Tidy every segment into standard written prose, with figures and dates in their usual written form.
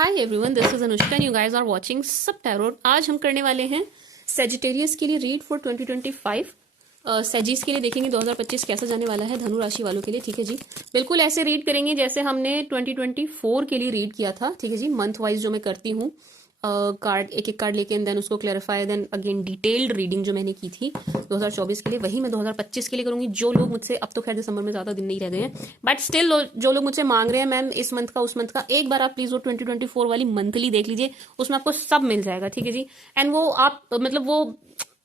Hi everyone, this is Anushka and you guys are watching सब tarot. आज हम करने वाले हैं सेजिटेरियस के लिए रीड फॉर 2025। सेजिस के लिए देखेंगे 2025 कैसा जाने वाला है धनु राशि वालों के लिए। ठीक है जी, बिल्कुल ऐसे रीड करेंगे जैसे हमने 2024 के लिए रीड किया था। ठीक है जी, मंथ वाइज जो मैं करती हूँ, कार्ड एक एक कार्ड लेके एंड देन उसको clarify, then again detailed reading जो मैंने की थी 2024 के लिए, वही मैं 2025 के लिए करूंगी। जो लोग मुझसे, अब तो खैर दिसंबर में ज़्यादा दिन नहीं रह गए हैं, बट स्टिल जो लोग मुझसे मांग रहे हैं मैम इस मंथ का उस मंथ का, एक बार आप प्लीज़ वो 2024 वाली मंथली देख लीजिए, उसमें आपको सब मिल जाएगा। ठीक है जी, एंड वो आप मतलब वो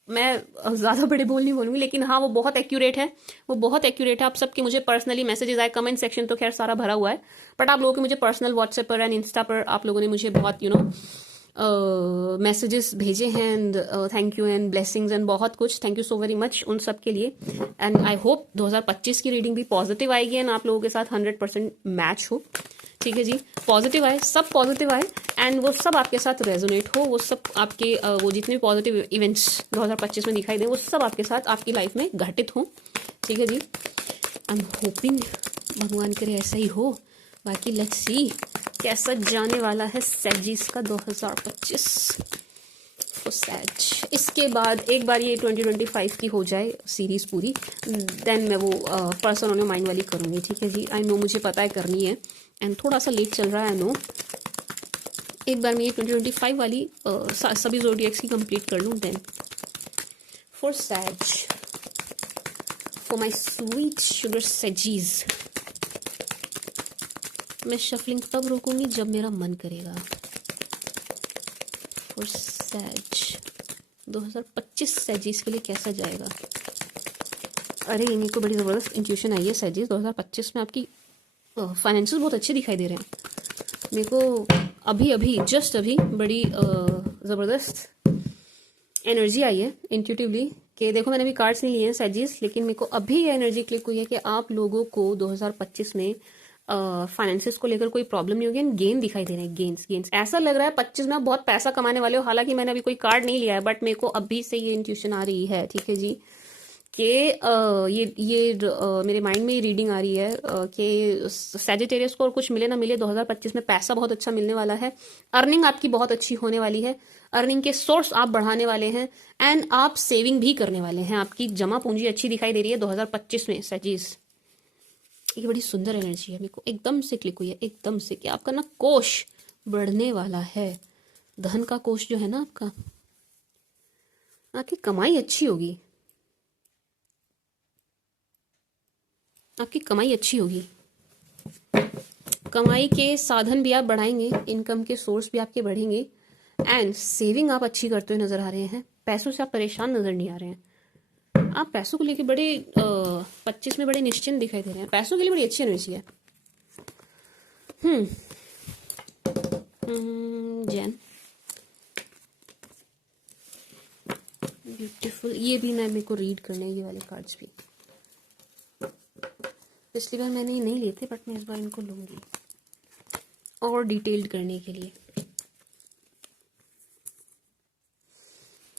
मैं ज़्यादा बड़े बोल नहीं बोलूँगी, लेकिन हाँ वो बहुत एक्यूरेट है, वो बहुत एक्यूरेट है। आप सबके मुझे पर्सनली मैसेजेस आए, कमेंट सेक्शन तो खैर सारा भरा हुआ है, बट आप लोगों के मुझे पर्सनल व्हाट्सएप पर एंड इंस्टा पर आप लोगों ने मुझे बहुत मैसेजेस भेजे हैं and thank you and blessings and बहुत कुछ। Thank you so very much उन सब के लिए। एंड आई होप 2025 की रीडिंग भी पॉजिटिव आएगी एंड आप लोगों के साथ 100% मैच हो। ठीक है जी, पॉजिटिव आए, सब पॉजिटिव आए एंड वो सब आपके साथ रेजोनेट हो, वो सब आपके वो जितने भी पॉजिटिव इवेंट्स 2025 में दिखाई दें वो सब आपके साथ आपकी लाइफ में घटित हो। ठीक है जी, आई एम होपिंग भगवान करे ऐसा ही हो। बाकी लेट्स सी कैसा जाने वाला है सैजिस का 2025 तो सैज। इसके बाद एक बार ये 2025 की हो जाए सीरीज़ पूरी, देन मैं वो पर्सन ऑन योर माइंड वाली करूँगी। ठीक है जी, आई नो मुझे पता है करनी है एंड थोड़ा सा लेट चल रहा है, आई नो। एक बार मैं ये 2025 वाली सभी ज़ोडिएक्स की कंप्लीट कर लूँ, देन फॉर सैज, for my sweet sugar sagies. मैं शफलिंग तब रोकूंगी जब मेरा मन करेगा। फॉर सैज 2025 सैजिस के लिए कैसा जाएगा। अरे इन्हीं को बड़ी ज़बरदस्त इंट्यूशन आई है सैजिस 2025 में। आपकी फाइनेंशियल बहुत अच्छे दिखाई दे रहे हैं मेरे को। अभी अभी जस्ट अभी बड़ी ज़बरदस्त एनर्जी आई है इंट्यूटिवली कि देखो मैंने अभी कार्ड्स नहीं लिए हैं सैजिस, लेकिन मेरे को अभी ये एनर्जी क्लिक हुई है कि आप लोगों को 2025 में फाइनेंसिस को लेकर कोई प्रॉब्लम नहीं होगी एंड गेन दिखाई दे रहे हैं। गेन्स गेन्स ऐसा लग रहा है 25 में आप बहुत पैसा कमाने वाले हो। हालांकि मैंने अभी कोई कार्ड नहीं लिया है, बट मेरे को अभी से ये इंट्यूशन आ रही है। ठीक है जी, कि मेरे माइंड में ये रीडिंग आ रही है कि सैजिटेरियस को और कुछ मिले ना मिले 2025 में पैसा बहुत अच्छा मिलने वाला है। अर्निंग आपकी बहुत अच्छी होने वाली है, अर्निंग के सोर्स आप बढ़ाने वाले हैं एंड आप सेविंग भी करने वाले हैं। आपकी जमा पूंजी अच्छी दिखाई दे रही है 2025 में सैजिस। ये बड़ी सुंदर एनर्जी है, मेरे को एकदम से क्लिक हुई है, एकदम से कि आपका ना कोष बढ़ने वाला है। धन का कोष जो है ना आपका, आपकी कमाई अच्छी होगी, आपकी कमाई अच्छी होगी। कमाई के साधन भी आप बढ़ाएंगे, इनकम के सोर्स भी आपके बढ़ेंगे एंड सेविंग आप अच्छी करते हुए नजर आ रहे हैं। पैसों से आप परेशान नजर नहीं आ रहे हैं। आप पैसों को लेके बड़े 25 में बड़े निश्चिंत दिखाई दे रहे हैं। पैसों के लिए बड़ी अच्छी एनर्जी है। जैन ब्यूटीफुल, ये भी मैं मेरे को रीड करने, ये वाले कार्ड्स भी पिछली बार मैंने ये नहीं लिए थे, बट मैं इस बार इनको लूंगी और डिटेल्ड करने के लिए।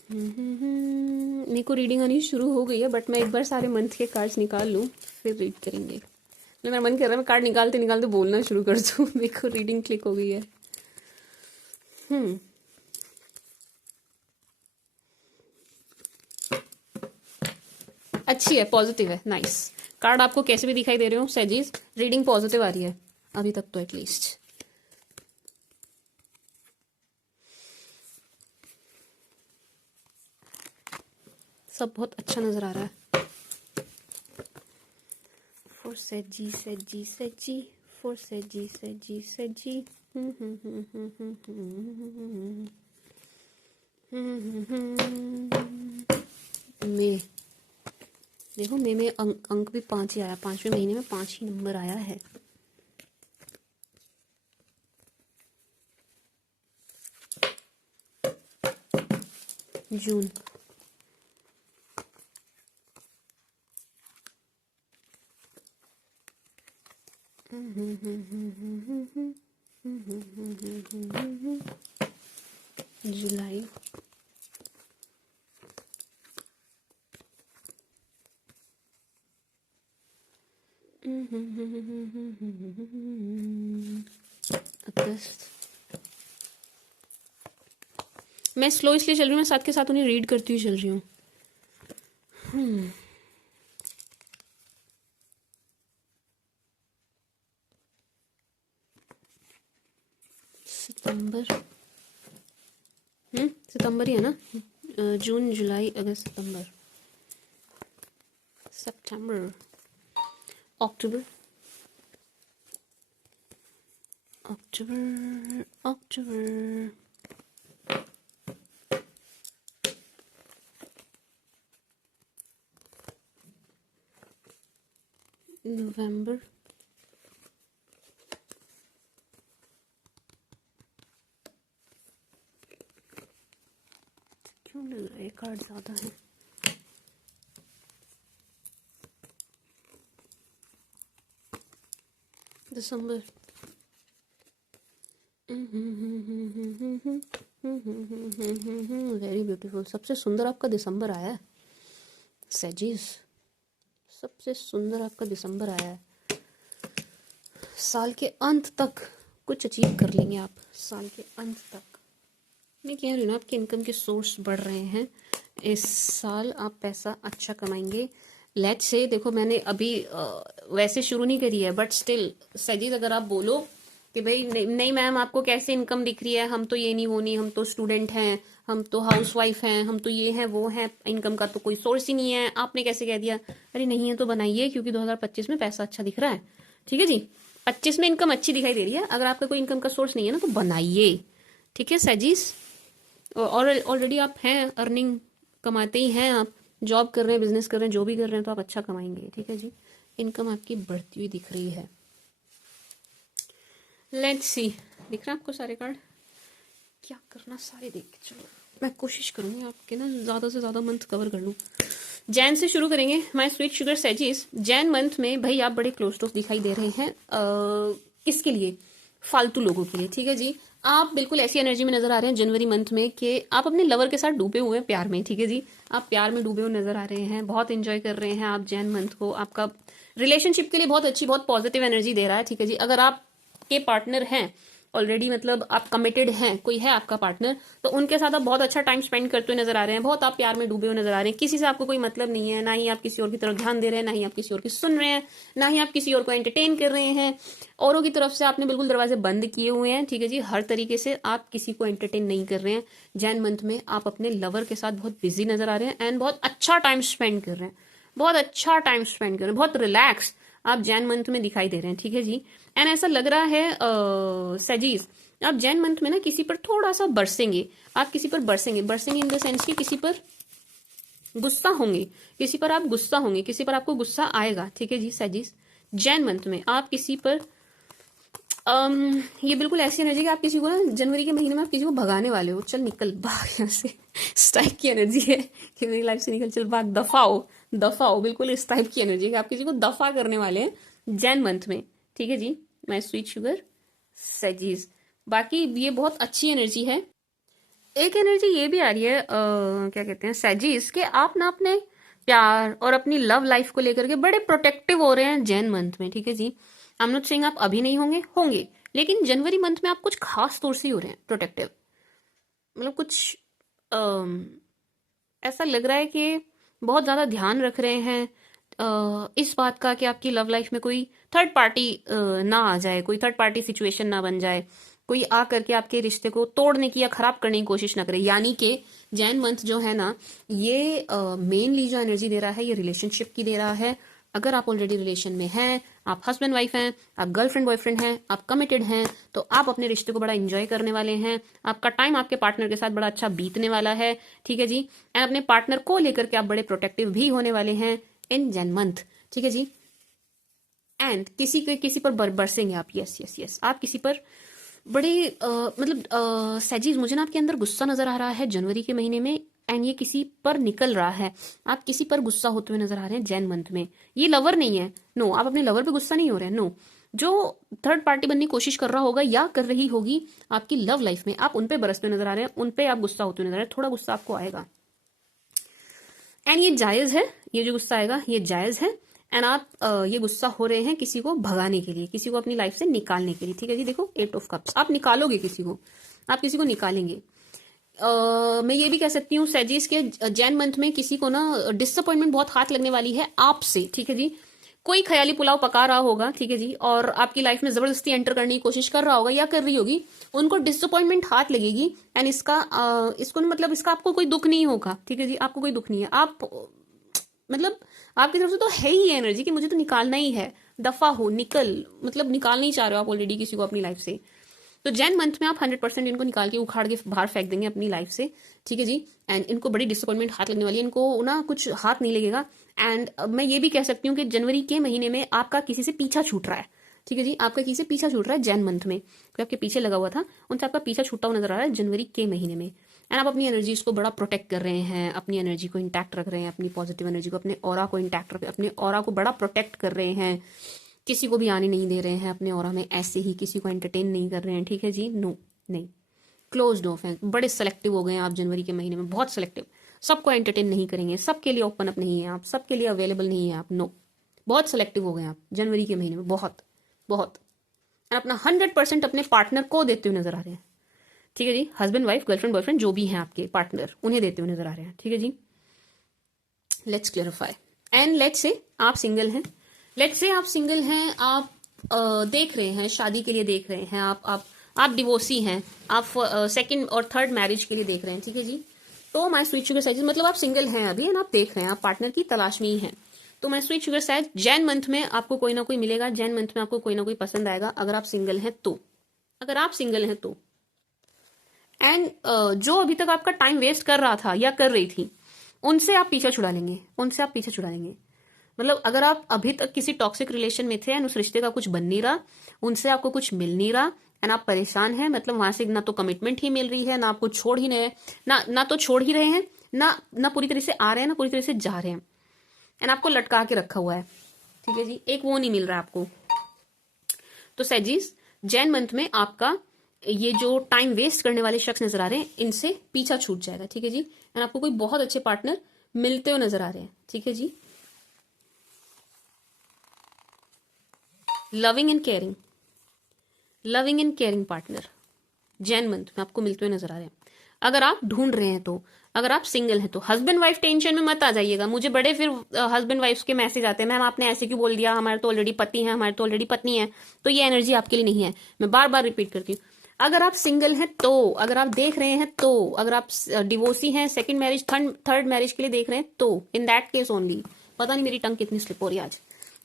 मेरे को रीडिंग आनी शुरू हो गई है, बट मैं एक बार सारे मंथ के कार्ड्स निकाल लूँ फिर रीड करेंगे। मेरा मन कर रहा है मैं कार्ड निकालते निकालते बोलना शुरू कर दूँ। मेरे को रीडिंग क्लिक हो गई है। अच्छी है, पॉजिटिव है, नाइस। कार्ड आपको कैसे भी दिखाई दे रहे हो सैजीज, रीडिंग पॉजिटिव आ रही है अभी तक तो एटलीस्ट। सब बहुत अच्छा नजर आ रहा है। For सैजी सैजी सैजी, for सैजी सैजी सैजी। मे देखो मे में अंक भी 5 ही आया, 5वें महीने में 5 ही नंबर आया है। जून जुलाई अगस्त मैं स्लो इसलिए चल रही हूँ, मैं साथ के साथ उन्हें रीड करती हुई चल रही हूँ। सितंबर, सितंबर ही है ना? जून, जुलाई, अगस्त, सितंबर, सितंबर, अक्टूबर, अक्टूबर, अक्टूबर, नवंबर, क्यों लग रहा है कार्ड ज्यादा है? दिसंबर, वेरी ब्यूटीफुल। सबसे सुंदर आपका दिसंबर आया है सेजिस, सबसे सुंदर आपका दिसंबर आया है। साल के अंत तक कुछ अचीव कर लेंगे आप, साल के अंत तक। मैं कह रही हूँ ना, आपके इनकम के सोर्स बढ़ रहे हैं इस साल, आप पैसा अच्छा कमाएंगे। लेट्स से देखो, मैंने अभी वैसे शुरू नहीं करी है, बट स्टिल सजीद, अगर आप बोलो कि भाई नहीं मैम आपको कैसे इनकम दिख रही है, हम तो ये नहीं वो नहीं, हम तो स्टूडेंट हैं, हम तो हाउस वाइफ हैं, हम तो ये हैं वो हैं, इनकम का तो कोई सोर्स ही नहीं है, आपने कैसे कह दिया? अरे नहीं है तो बनाइए, क्योंकि 2025 में पैसा अच्छा दिख रहा है। ठीक है जी, 25 में इनकम अच्छी दिखाई दे रही है। अगर आपका कोई इनकम का सोर्स नहीं है ना, तो बनाइए। ठीक है सजीस, और ऑलरेडी आप हैं, अर्निंग कमाते ही हैं, आप जॉब कर रहे हैं, बिजनेस कर रहे हैं, जो भी कर रहे हैं, तो आप अच्छा कमाएंगे। ठीक है जी, इनकम आपकी बढ़ती हुई दिख रही है। लेट्स सी, दिख रहा है आपको सारे कार्ड? क्या करना, सारे देख के चलो। मैं कोशिश करूंगी आपके ना ज़्यादा से ज़्यादा मंथ कवर कर लूँ। जैन से शुरू करेंगे, my sweet sugar sagies. Jan month में भाई आप बड़े क्लोज टू दिखाई दे रहे हैं। किसके लिए? फालतू लोगों के लिए। ठीक है जी, आप बिल्कुल ऐसी एनर्जी में नजर आ रहे हैं जनवरी मंथ में कि आप अपने लवर के साथ डूबे हुए हैं प्यार में। ठीक है जी, आप प्यार में डूबे हुए नजर आ रहे हैं, बहुत एंजॉय कर रहे हैं आप जैन मंथ को। आपका रिलेशनशिप के लिए बहुत अच्छी, बहुत पॉजिटिव एनर्जी दे रहा है। ठीक है जी, अगर आप के पार्टनर हैं ऑलरेडी, मतलब आप कमिटेड हैं, कोई है आपका पार्टनर, तो उनके साथ आप बहुत अच्छा टाइम स्पेंड करते हुए नजर आ रहे हैं, बहुत आप प्यार में डूबे हुए नजर आ रहे हैं। किसी से आपको कोई मतलब नहीं है, ना ही आप किसी और की तरफ ध्यान दे रहे हैं, ना ही आप किसी और की सुन रहे हैं, ना ही आप किसी और को एंटरटेन कर रहे हैं। औरों की तरफ से आपने बिल्कुल दरवाजे बंद किए हुए हैं। ठीक है जी, हर तरीके से आप किसी को एंटरटेन नहीं कर रहे हैं। जैन मंथ में आप अपने लवर के साथ बहुत बिजी नजर आ रहे हैं एंड बहुत अच्छा टाइम स्पेंड कर रहे हैं, बहुत अच्छा टाइम स्पेंड कर रहे हैं, बहुत रिलैक्स आप जैन मंथ में दिखाई दे रहे हैं। ठीक है जी, एंड ऐसा लग रहा है सजीज, आप जैन मंथ में ना किसी पर थोड़ा सा बरसेंगे, आप किसी पर बरसेंगे, बरसेंगे इन द सेंस कि किसी पर गुस्सा होंगे, किसी पर आप गुस्सा होंगे, किसी पर आपको गुस्सा आएगा। ठीक है जी सजीज, जैन मंथ में आप किसी पर ये बिल्कुल ऐसी एनर्जी कि आप किसी को ना जनवरी के महीने में आप किसी को भगाने वाले हो, चल निकल भाग यहाँ से, इस टाइप की एनर्जी है कि मेरी लाइफ से निकल, चल भाग, दफा हो, दफा हो, बिल्कुल इस टाइप की एनर्जी है कि आप किसी को दफा करने वाले हैं जैन मंथ में। ठीक है जी, माय स्वीट शुगर सजीज। बाकी ये बहुत अच्छी एनर्जी है। एक एनर्जी ये भी आ रही है क्या कहते हैं सजीज, के आप ना अपने प्यार और अपनी लव लाइफ को लेकर के बड़े प्रोटेक्टिव हो रहे हैं जैन मंथ में। ठीक है जी, आई एम नॉट सेइंग आप अभी नहीं होंगे, होंगे, लेकिन जनवरी मंथ में आप कुछ खास तौर से ही हो रहे हैं प्रोटेक्टिव। मतलब कुछ ऐसा लग रहा है कि बहुत ज्यादा ध्यान रख रहे हैं इस बात का कि आपकी लव लाइफ में कोई थर्ड पार्टी ना आ जाए, कोई थर्ड पार्टी सिचुएशन ना बन जाए, कोई आ करके आपके रिश्ते को तोड़ने की या खराब करने की कोशिश ना करे। यानी कि जैन मंथ जो है ना, ये मेनली जो एनर्जी दे रहा है, ये रिलेशनशिप की दे रहा है। अगर आप ऑलरेडी रिलेशन में हैं, आप हस्बैंड वाइफ हैं, आप गर्लफ्रेंड बॉयफ्रेंड हैं, आप कमिटेड हैं, तो आप अपने रिश्ते को बड़ा एंजॉय करने वाले हैं। आपका टाइम आपके पार्टनर के साथ बड़ा अच्छा बीतने वाला है। ठीक है जी, एंड अपने पार्टनर को लेकर के आप बड़े प्रोटेक्टिव भी होने वाले हैं इन जैन मंथ। ठीक है जी, एंड किसी पर बरसेंगे आप, यस यस यस, आप किसी पर बड़े मतलब सजीज, मुझे ना आपके अंदर गुस्सा नजर आ रहा है जनवरी के महीने में, एंड ये किसी पर निकल रहा है। आप किसी पर गुस्सा होते हुए नजर आ रहे हैं जैन मंथ में। ये लवर नहीं है, नो, आप अपने लवर पे गुस्सा नहीं हो रहे हैं, नो। जो थर्ड पार्टी बनने की कोशिश कर रहा होगा या कर रही होगी आपकी लव लाइफ में, आप उन पे बरसते हुए नजर आ रहे हैं, उन पे आप गुस्सा होते हुए नजर आ रहे हैं, थोड़ा गुस्सा आपको आएगा एंड ये जायज है, ये जो गुस्सा आएगा ये जायज है। एंड आप ये गुस्सा हो रहे हैं किसी को भगाने के लिए, किसी को अपनी लाइफ से निकालने के लिए। ठीक है जी, देखो 8 ऑफ कप्स, आप निकालोगे किसी को, आप किसी को निकालेंगे। मैं ये भी कह सकती हूँ सैजिस के जैन मंथ में किसी को ना डिसअपॉइंटमेंट बहुत हाथ लगने वाली है आपसे, ठीक है जी। कोई ख्याली पुलाव पका रहा होगा, ठीक है जी, और आपकी लाइफ में जबरदस्ती एंटर करने की कोशिश कर रहा होगा या कर रही होगी, उनको डिसअपॉइंटमेंट हाथ लगेगी। एंड इसको मतलब इसका आपको कोई दुख नहीं होगा, ठीक है जी, आपको कोई दुख नहीं है। आप मतलब आपकी तरफ से तो है ही एनर्जी कि मुझे तो निकालना ही है, दफा हो, निकल, मतलब निकालना ही चाह रहे हो आप ऑलरेडी किसी को अपनी लाइफ से। तो जैन मंथ में आप 100% इनको निकाल के उखाड़ के बाहर फेंक देंगे अपनी लाइफ से, ठीक है जी। एंड इनको बड़ी डिसअपॉइंटमेंट हाथ लगने वाली है, इनको ना कुछ हाथ नहीं लगेगा। एंड मैं ये भी कह सकती हूँ कि जनवरी के महीने में आपका किसी से पीछा छूट रहा है, ठीक है जी, आपका किसी से पीछा छूट रहा है जैन मंथ में, कोई आपके पीछे लगा हुआ था, उनसे आपका पीछा छूटा हुआ नजर आ रहा है जनवरी के महीने में। एंड आप अपनी एनर्जीज को बड़ा प्रोटेक्ट कर रहे हैं, अपनी एनर्जी को इंटैक्ट रख रहे हैं, अपनी पॉजिटिव एनर्जी को, अपने ऑरा को इंटैक्ट रख, अपने ऑरा को बड़ा प्रोटेक्ट कर रहे हैं, किसी को भी आने नहीं दे रहे हैं अपने ऑरा में, ऐसे ही किसी को एंटरटेन नहीं कर रहे हैं, ठीक है जी। नो, नहीं, क्लोज्ड ऑफ है, बड़े सेलेक्टिव हो गए हैं आप जनवरी के महीने में, बहुत सेलेक्टिव। सबको एंटरटेन नहीं करेंगे, सबके लिए ओपन अप नहीं है आप, सबके लिए अवेलेबल नहीं है आप, नो, बहुत सेलेक्टिव हो गए आप जनवरी के महीने में, बहुत बहुत। अपना 100% अपने पार्टनर को देते हुए नजर आ रहे हैं, ठीक है जी। हस्बैंड वाइफ गर्लफ्रेंड बॉयफ्रेंड जो भी हैं आपके पार्टनर, उन्हें देते हुए नजर आ रहे हैं, ठीक है जी। Let's clarify. And let's say आप सिंगल हैं, लेट्स से आप सिंगल हैं, आप देख रहे हैं शादी के लिए, देख रहे हैं आप डिवोर्सी हैं, आप सेकंड और थर्ड मैरिज के लिए देख रहे हैं, ठीक है जी। तो माय स्वीट शुगर साइज मतलब आप सिंगल हैं अभी, एंड आप देख रहे हैं, आप पार्टनर की तलाश में ही हैं। तो my sweet sugar size Jain month में आपको कोई ना कोई मिलेगा, जैन मंथ में आपको कोई ना कोई पसंद आएगा, अगर आप सिंगल हैं तो, अगर आप सिंगल हैं तो। एंड जो अभी तक आपका टाइम वेस्ट कर रहा था या कर रही थी, उनसे आप पीछा छुड़ा लेंगे, उनसे आप पीछा छुड़ा लेंगे। मतलब अगर आप अभी तक किसी टॉक्सिक रिलेशन में थे एंड उस रिश्ते का कुछ बन नहीं रहा, उनसे आपको कुछ मिल नहीं रहा, एंड आप परेशान हैं, मतलब वहां से ना तो कमिटमेंट ही मिल रही है, ना आपको छोड़ ही रहे, ना तो छोड़ ही रहे हैं, ना पूरी तरह से आ रहे हैं, ना पूरी तरह से जा रहे हैं, एंड आपको लटका के रखा हुआ है, ठीक है जी, एक वो नहीं मिल रहा आपको। तो सैजीज जैन मंथ में आपका ये जो टाइम वेस्ट करने वाले शख्स नजर आ रहे हैं, इनसे पीछा छूट जाएगा, ठीक है जी। एंड आपको कोई बहुत अच्छे पार्टनर मिलते हुए नजर आ रहे हैं, ठीक है जी। Loving and caring partner Jan month में आपको मिलते हुए नजर आ रहे हैं, अगर आप ढूंढ रहे हैं तो। अगर आप सिंगल हैं तो हस्बैंड वाइफ टेंशन में मत आ जाइएगा, मुझे बड़े फिर हस्बैंड वाइफ के मैसेज आते हैं, मैम आपने ऐसे क्यों बोल दिया, हमारे तो ऑलरेडी पति हैं, हमारे तो ऑलरेडी पत्नी है, तो ये एनर्जी आपके लिए नहीं है। मैं बार बार रिपीट करती हूँ, अगर आप सिंगल हैं तो, अगर आप देख रहे हैं तो, अगर आप डिवोर्सी हैं, सेकंड मैरिज थर्ड मैरिज के लिए देख रहे हैं तो, इन दैट केस ओनली, पता नहीं मेरी टंग कितनी स्लिप हो रही है आज,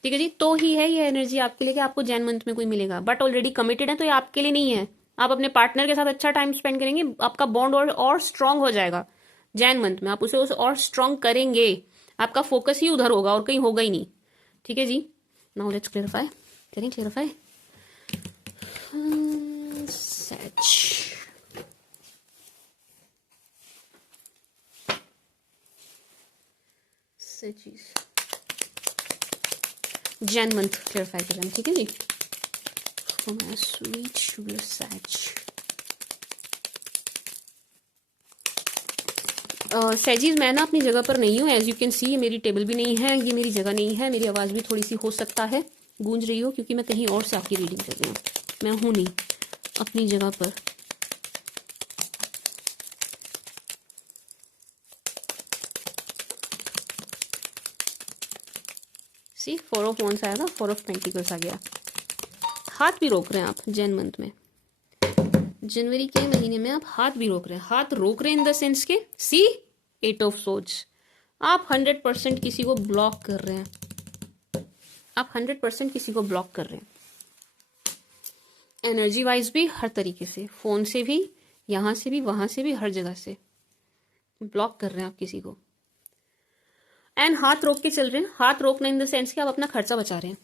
ठीक है जी, तो ही है ये एनर्जी आपके लिए कि आपको जैन मंथ में कोई मिलेगा। बट ऑलरेडी कमिटेड है तो ये आपके लिए नहीं है, आप अपने पार्टनर के साथ अच्छा टाइम स्पेंड करेंगे, आपका बॉन्ड और स्ट्रांग हो जाएगा जैन मंथ में, आप उसे और स्ट्रांग करेंगे, आपका फोकस ही उधर होगा और कहीं होगा ही नहीं, ठीक है जी। नाउ लेट्स क्लियरिफाई, करें क्लियरिफाई। जैन मंथ क्लियरिफाई कर रहे हैं, ठीक है जी। For my sweet sugar sage. सैजीज मैं ना अपनी जगह पर नहीं हूँ, एज यू कैन सी ये मेरी टेबल भी नहीं है, ये मेरी जगह नहीं है, मेरी आवाज़ भी थोड़ी सी हो सकता है गूंज रही हो, क्योंकि मैं कहीं और से आपकी रीडिंग कर रही हूँ, मैं हूँ नहीं अपनी जगह पर। सी 4 ऑफ वॉन्ड्स आया था, 4 ऑफ पेंटिकल्स आ गया। हाथ भी रोक रहे हैं आप जैन मंथ में, जनवरी के महीने में आप हाथ भी रोक रहे हैं, हाथ रोक रहे हैं इन द सेंस के, सी 8 ऑफ सोर्ड्स, आप 100% किसी को ब्लॉक कर रहे हैं, आप 100% किसी को ब्लॉक कर रहे हैं, एनर्जी वाइज भी, हर तरीके से, फोन से भी, यहां से भी, वहां से भी, हर जगह से ब्लॉक कर रहे हैं आप किसी को। एंड हाथ रोक के चल रहे हैं, हाथ रोकना इन द सेंस कि आप अपना खर्चा बचा रहे हैं,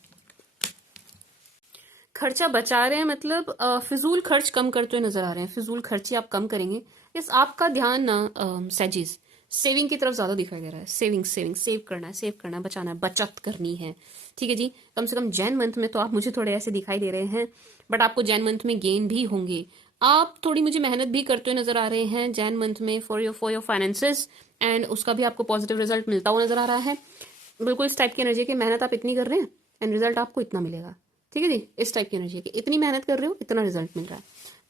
खर्चा बचा रहे हैं मतलब फिजूल खर्च कम करते हुए नजर आ रहे हैं, फिजूल खर्ची आप कम करेंगे। इस आपका ध्यान ना सैजीज सेविंग की तरफ ज्यादा दिखाई दे रहा है, सेविंग सेव करना है, बचाना है, बचत करनी है, ठीक है जी। कम से कम जैन मंथ में तो आप मुझे थोड़े ऐसे दिखाई दे रहे हैं, बट आपको जैन मंथ में गेन भी होंगे, आप थोड़ी मुझे मेहनत भी करते हुए नजर आ रहे हैं जैन मंथ में फॉर योर फाइनेंसेस, एंड उसका भी आपको पॉजिटिव रिजल्ट मिलता हुआ नजर आ रहा है। बिल्कुल इस टाइप की एनर्जी की मेहनत आप इतनी कर रहे हैं एंड रिजल्ट आपको इतना मिलेगा, ठीक है जी। इस टाइप की एनर्जी की इतनी मेहनत कर रहे हो, इतना रिजल्ट मिल रहा है,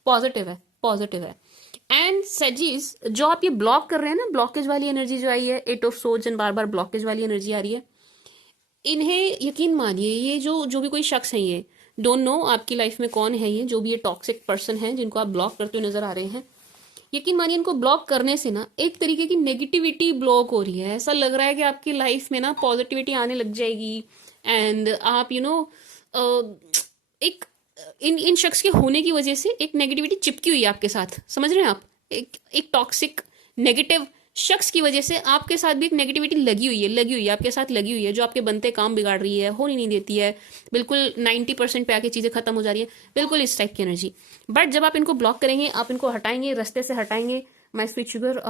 पॉजिटिव है, पॉजिटिव है। एंड सेजीज, जो आप ये ब्लॉक कर रहे हैं ना, ब्लॉकेज वाली एनर्जी जो आई है, 8 of swords and bar bar blockage वाली एनर्जी आ रही है, इन्हें यकीन मानिए, ये जो भी कोई शख्स है, ये डोंट नो आपकी लाइफ में कौन है, ये जो भी ये टॉक्सिक पर्सन है जिनको आप ब्लॉक करते हुए नजर आ रहे हैं, यकीन मानिए इनको ब्लॉक करने से ना एक तरीके की नेगेटिविटी ब्लॉक हो रही है। ऐसा लग रहा है कि आपकी लाइफ में ना पॉजिटिविटी आने लग जाएगी एंड आप एक इन शख्स के होने की वजह से एक नेगेटिविटी चिपकी हुई है आपके साथ, समझ रहे हैं आप? एक टॉक्सिक नेगेटिव शख्स की वजह से आपके साथ भी एक नेगेटिविटी लगी हुई है आपके साथ लगी हुई है, जो आपके बनते काम बिगाड़ रही है, होने नहीं देती है, बिल्कुल 90% पे आके चीज़ें खत्म हो जा रही है, बिल्कुल इस टाइप की एनर्जी। बट जब आप इनको ब्लॉक करेंगे, आप इनको हटाएंगे, रास्ते से हटाएंगे, माय स्वीट शुगर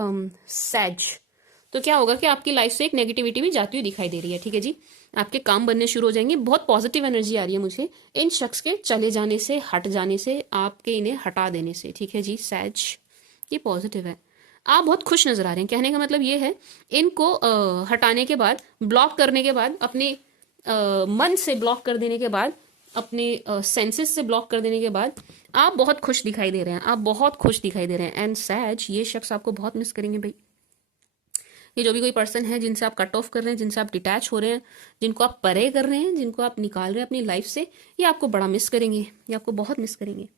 सैज, तो क्या होगा कि आपकी लाइफ से एक नेगेटिविटी भी जाती हुई दिखाई दे रही है, ठीक है जी। आपके काम बनने शुरू हो जाएंगे, बहुत पॉजिटिव एनर्जी आ रही है मुझे इन शख्स के चले जाने से, हट जाने से, आपके इन्हें हटा देने से, ठीक है जी। सैज, ये पॉजिटिव है, आप बहुत खुश नजर आ रहे हैं। कहने का मतलब ये है, इनको हटाने के बाद, ब्लॉक करने के बाद, अपने मन से ब्लॉक कर देने के बाद, अपने सेंसेस से ब्लॉक कर देने के बाद, आप बहुत खुश दिखाई दे रहे हैं, आप बहुत खुश दिखाई दे रहे हैं। एंड सैज, ये शख्स आपको बहुत मिस करेंगे भाई। ये जो भी कोई पर्सन है जिनसे आप कट ऑफ कर रहे हैं, जिनसे आप डिटैच हो रहे हैं, जिनको आप परे कर रहे हैं, जिनको आप निकाल रहे हैं अपनी लाइफ से, ये आपको बड़ा मिस करेंगे, ये आपको बहुत मिस करेंगे।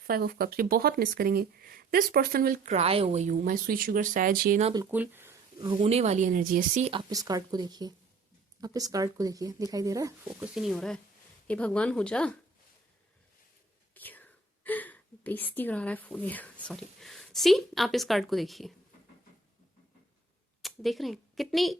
5 ऑफ कप्स, ये बहुत मिस करेंगे। This person will cry over you my sweet sugar सैज, ये ना बिल्कुल रोने वाली एनर्जी है। सी, आप इस कार्ड को देखिए, आप इस कार्ड को देखिए, दिखाई दे रहा है? फोकस ही नहीं हो रहा है। ये भगवान हो जा, बेइज्जती करा रहा है फोन, सॉरी। सी, आप इस कार्ड को देखिए, देख रहे हैं कितनी